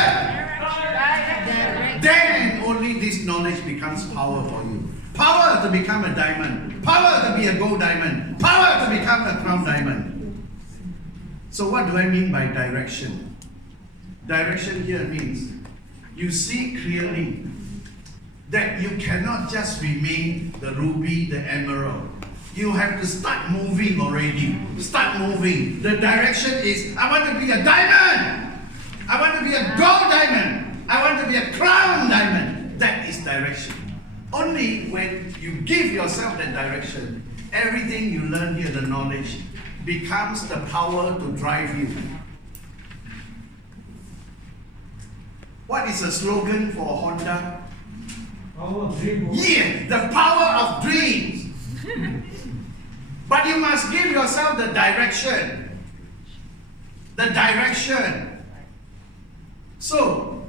Then only this knowledge becomes power for you. Power to become a diamond. Power to be a gold diamond. Power to become a crown diamond. So what do I mean by direction? Direction here means you see clearly that you cannot just remain the ruby, the emerald. You have to start moving already. Start moving. The direction is, I want to be a diamond. I want to be a gold diamond. I want to be a crown diamond. That is direction. Only when you give yourself that direction, everything you learn here, the knowledge, becomes the power to drive you. What is the slogan for Honda? Yeah, the power of dreams. But you must give yourself the direction. The direction. So,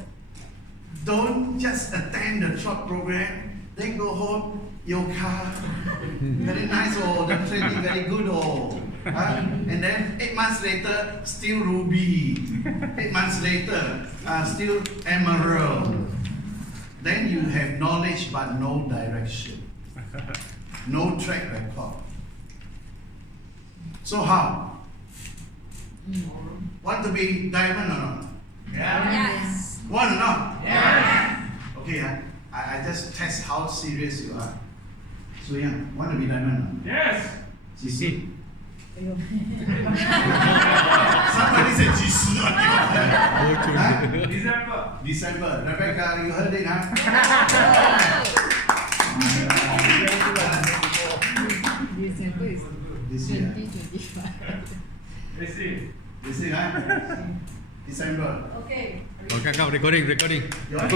don't just attend the TROT program, then go home, yoga, very nice, oh, the training very good, oh. And then 8 months later, still ruby. 8 months later, still emerald. Then you have knowledge but no direction. No track record. So how? Want to be diamond or not? Yes. Want or not? Yes. Okay, I just test how serious you are. So Yang, want to be diamond? Yes. GC. Somebody said GC. December. December. Rebecca, you heard it, huh? December is This year. 2025. Let's see. This year, huh? December. Okay. Okay, come, recording. Your Let's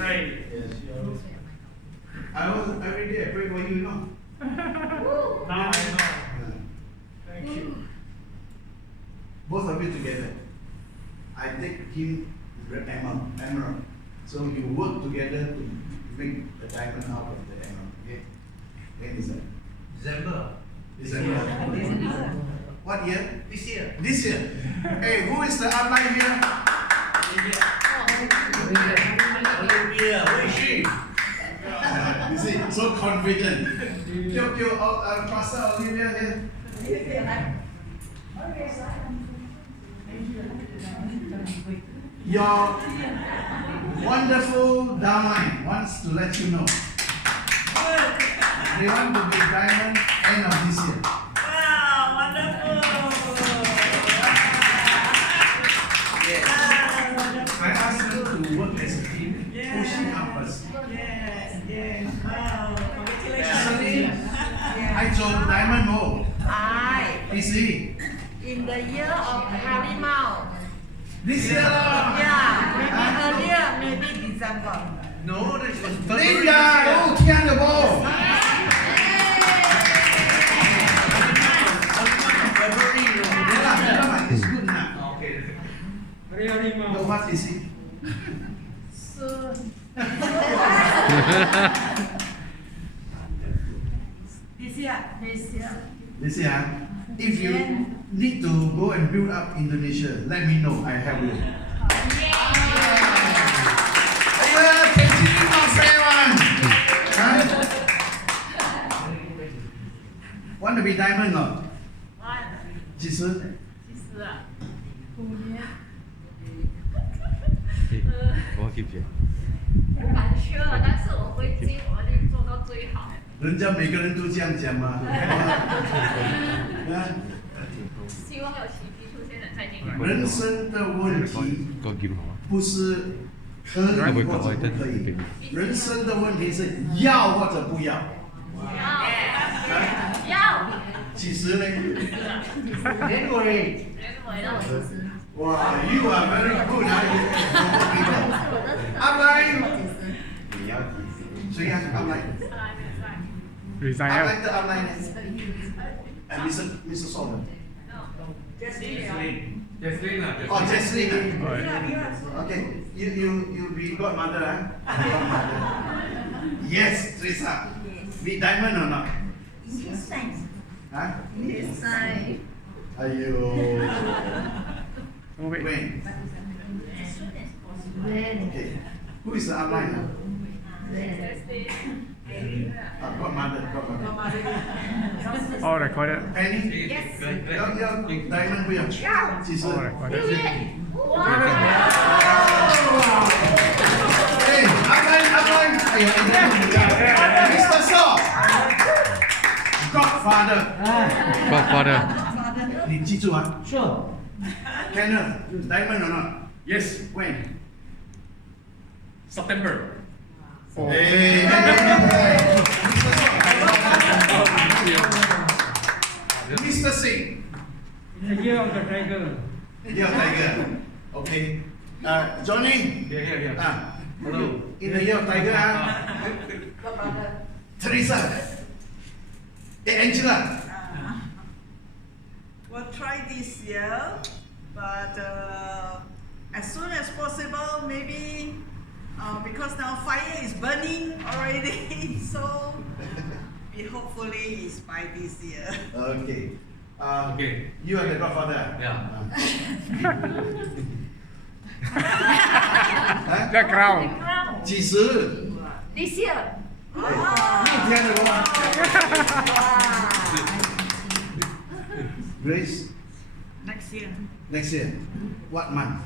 pray. I was every day I pray for you, you know. Now I know. Thank you. Both of you together. I take him emerald. So you work together to make the diamond out of the emerald. Okay? When is that? December. What year? This year. This year. Hey, who is the upline here? Olivia, where is she? You see, so confident. Pastor Olivia here. Your wonderful downline wants to let you know. They want to be diamond end of this year. Wow, wonderful. I asked you to work as a team, pushing up us. Yes. Wow. Congratulations. I told Diamond Mo. Hi. PC. in the year of Harimau. This year lah. Yeah, maybe earlier, maybe December. No, this was Linda, oh, 天的不？ February. Yeah lah, never mind, it's good now. Okay. No, what is it? This year. This year, if you need to go and build up Indonesia, let me know. I help you. Yeah, continue not fair one. Huh? Want to be diamond or? 几时？我 keep 住。不敢说，但是我会尽我力做到最好。人家每个人都这样讲嘛。希望有奇迹出现的在今年。人生的问题不是可以或者不可以，人生的问题是要或者不要。要。几时呢？年尾。哇 ，you are very good 啊 ！Upline，谁呀？Upline。 resign Upline 的 Upline 呢？Mr. Song。 哦 ，Jesslyn 啊。Okay, you be godmother 啊？Godmother. Yes, Teresa. Be diamond or not? 啊？哎呦。 Oh, wait. When? Okay. Who is the upline? Godmother. All recorded. Penny? Yes. 要 diamond 不要？几时？ All recorded. 哎，upline，哎呀 ，Mr. Shaw。Godfather。 Godfather. 你记住啊。 Sure. Kenneth, diamond or not? Yes, When? September. Hey, Mr. Singh. In the year of the tiger. Yeah, tiger. Okay. Johnny. Here. Hello. In the year of tiger, Teresa. Angela. We'll try this year, but as soon as possible, maybe because now fire is burning already, so we hopefully it's by this year. Okay. Okay. You are the godfather. Yeah. The crown. 几时？ This year. 6天了吗 Grace, Next year, next year. What month?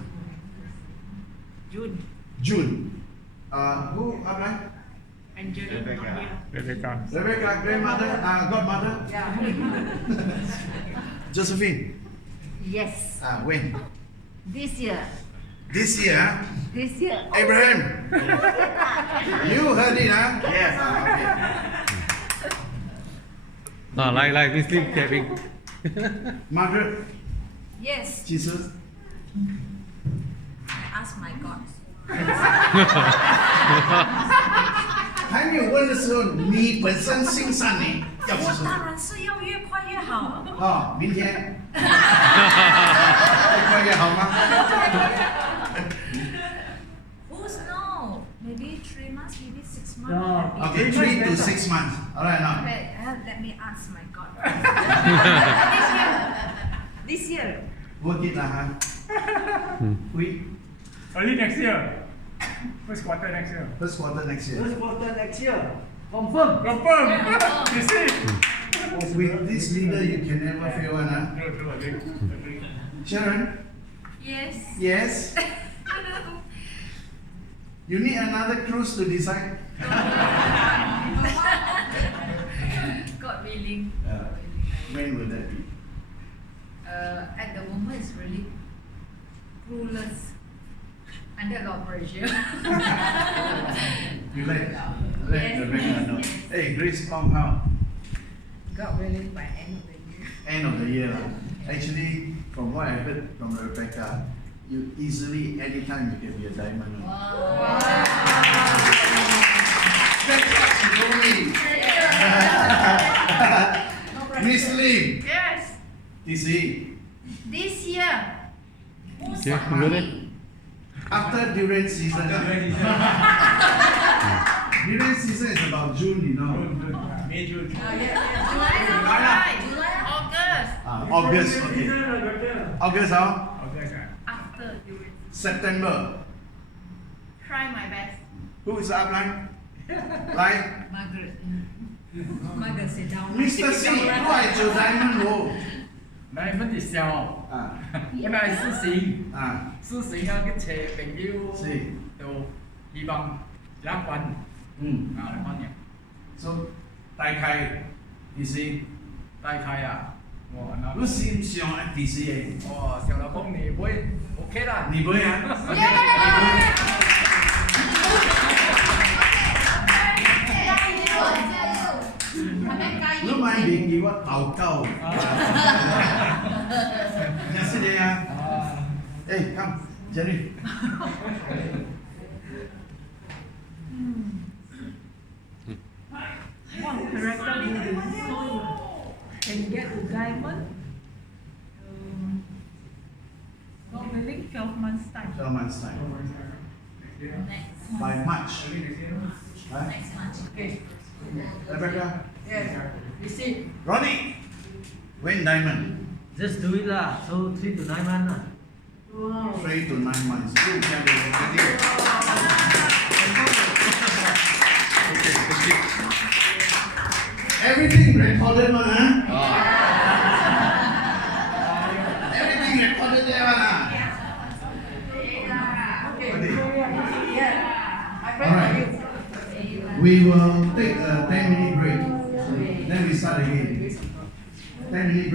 June. June. Who apply? Angelina. Rebecca. Rebecca, grandmother, godmother. Yeah. Josephine. Yes. When? This year. This year. This year. Abraham. You heard it, huh? Yes. Ah, like Muslim Kevin. Margaret. Yes. 几时？ I ask my God. 还没有问的时候，你本身心上你要几时？当然是要越快越好。哦，明天。越快越好吗？ Who's know? Maybe 3 months, maybe 6 months. No. maybe- Okay, 3 to 6 months. Alright, now. Okay, let me ask my God. This year. Work it lah, huh? Quick. Early next year. First quarter next year. First quarter next year. First quarter next year. Confirm. Confirm. You see? With this leader, you can never fail one, huh? True, agree. Sharon? Yes. Yes? You need another cruise to decide? God willing. When will that be? At the moment, it's really clueless. Under a lot of pressure. You let Yes. Rebecca know. Yes. Hey, Grace, how? God willing by end of the year. End of the year lah. Actually, from what I heard from Rebecca, you easily, anytime you can be a diamond. That's what she told me. Miss Lim, Yes. TC, This year. Okay, go there. after durian season. Durian season is about June, you know. July. August. August, okay. August, how? After you September. try my best. Who is upline? Like Margaret. Margaret sit down. Mr. C, who are your diamond roll? Diamond 是笑，啊本來是成，啊，是成啊去找朋友，是，就希望樂觀，嗯啊，樂觀嘅， ，so 大概TC，大概啊，我那你想唔想 TC 嘅？哦，上老公你會 OK 啦，你會啊？你買面叫我鬧鳩。Just there. 啊， Hey, come, Jerry. What character do you so you can get to diamond? God willing, 12 months time. 12 months time. Next. By March. Huh? Next month. Okay. Rebecca? Yes. Receipt. Ronnie? When diamond? Just do it lah. So 3 to 9 months lah. Wow. 3 to 9 months. You can be ready. Okay, thank you. Everything recorded, man. Huh? Everything recorded there, man. Huh? Okay. Okay. Yeah. I pray Alright. for you. We will take a 10-minute break. Then we start again. 10-minute break.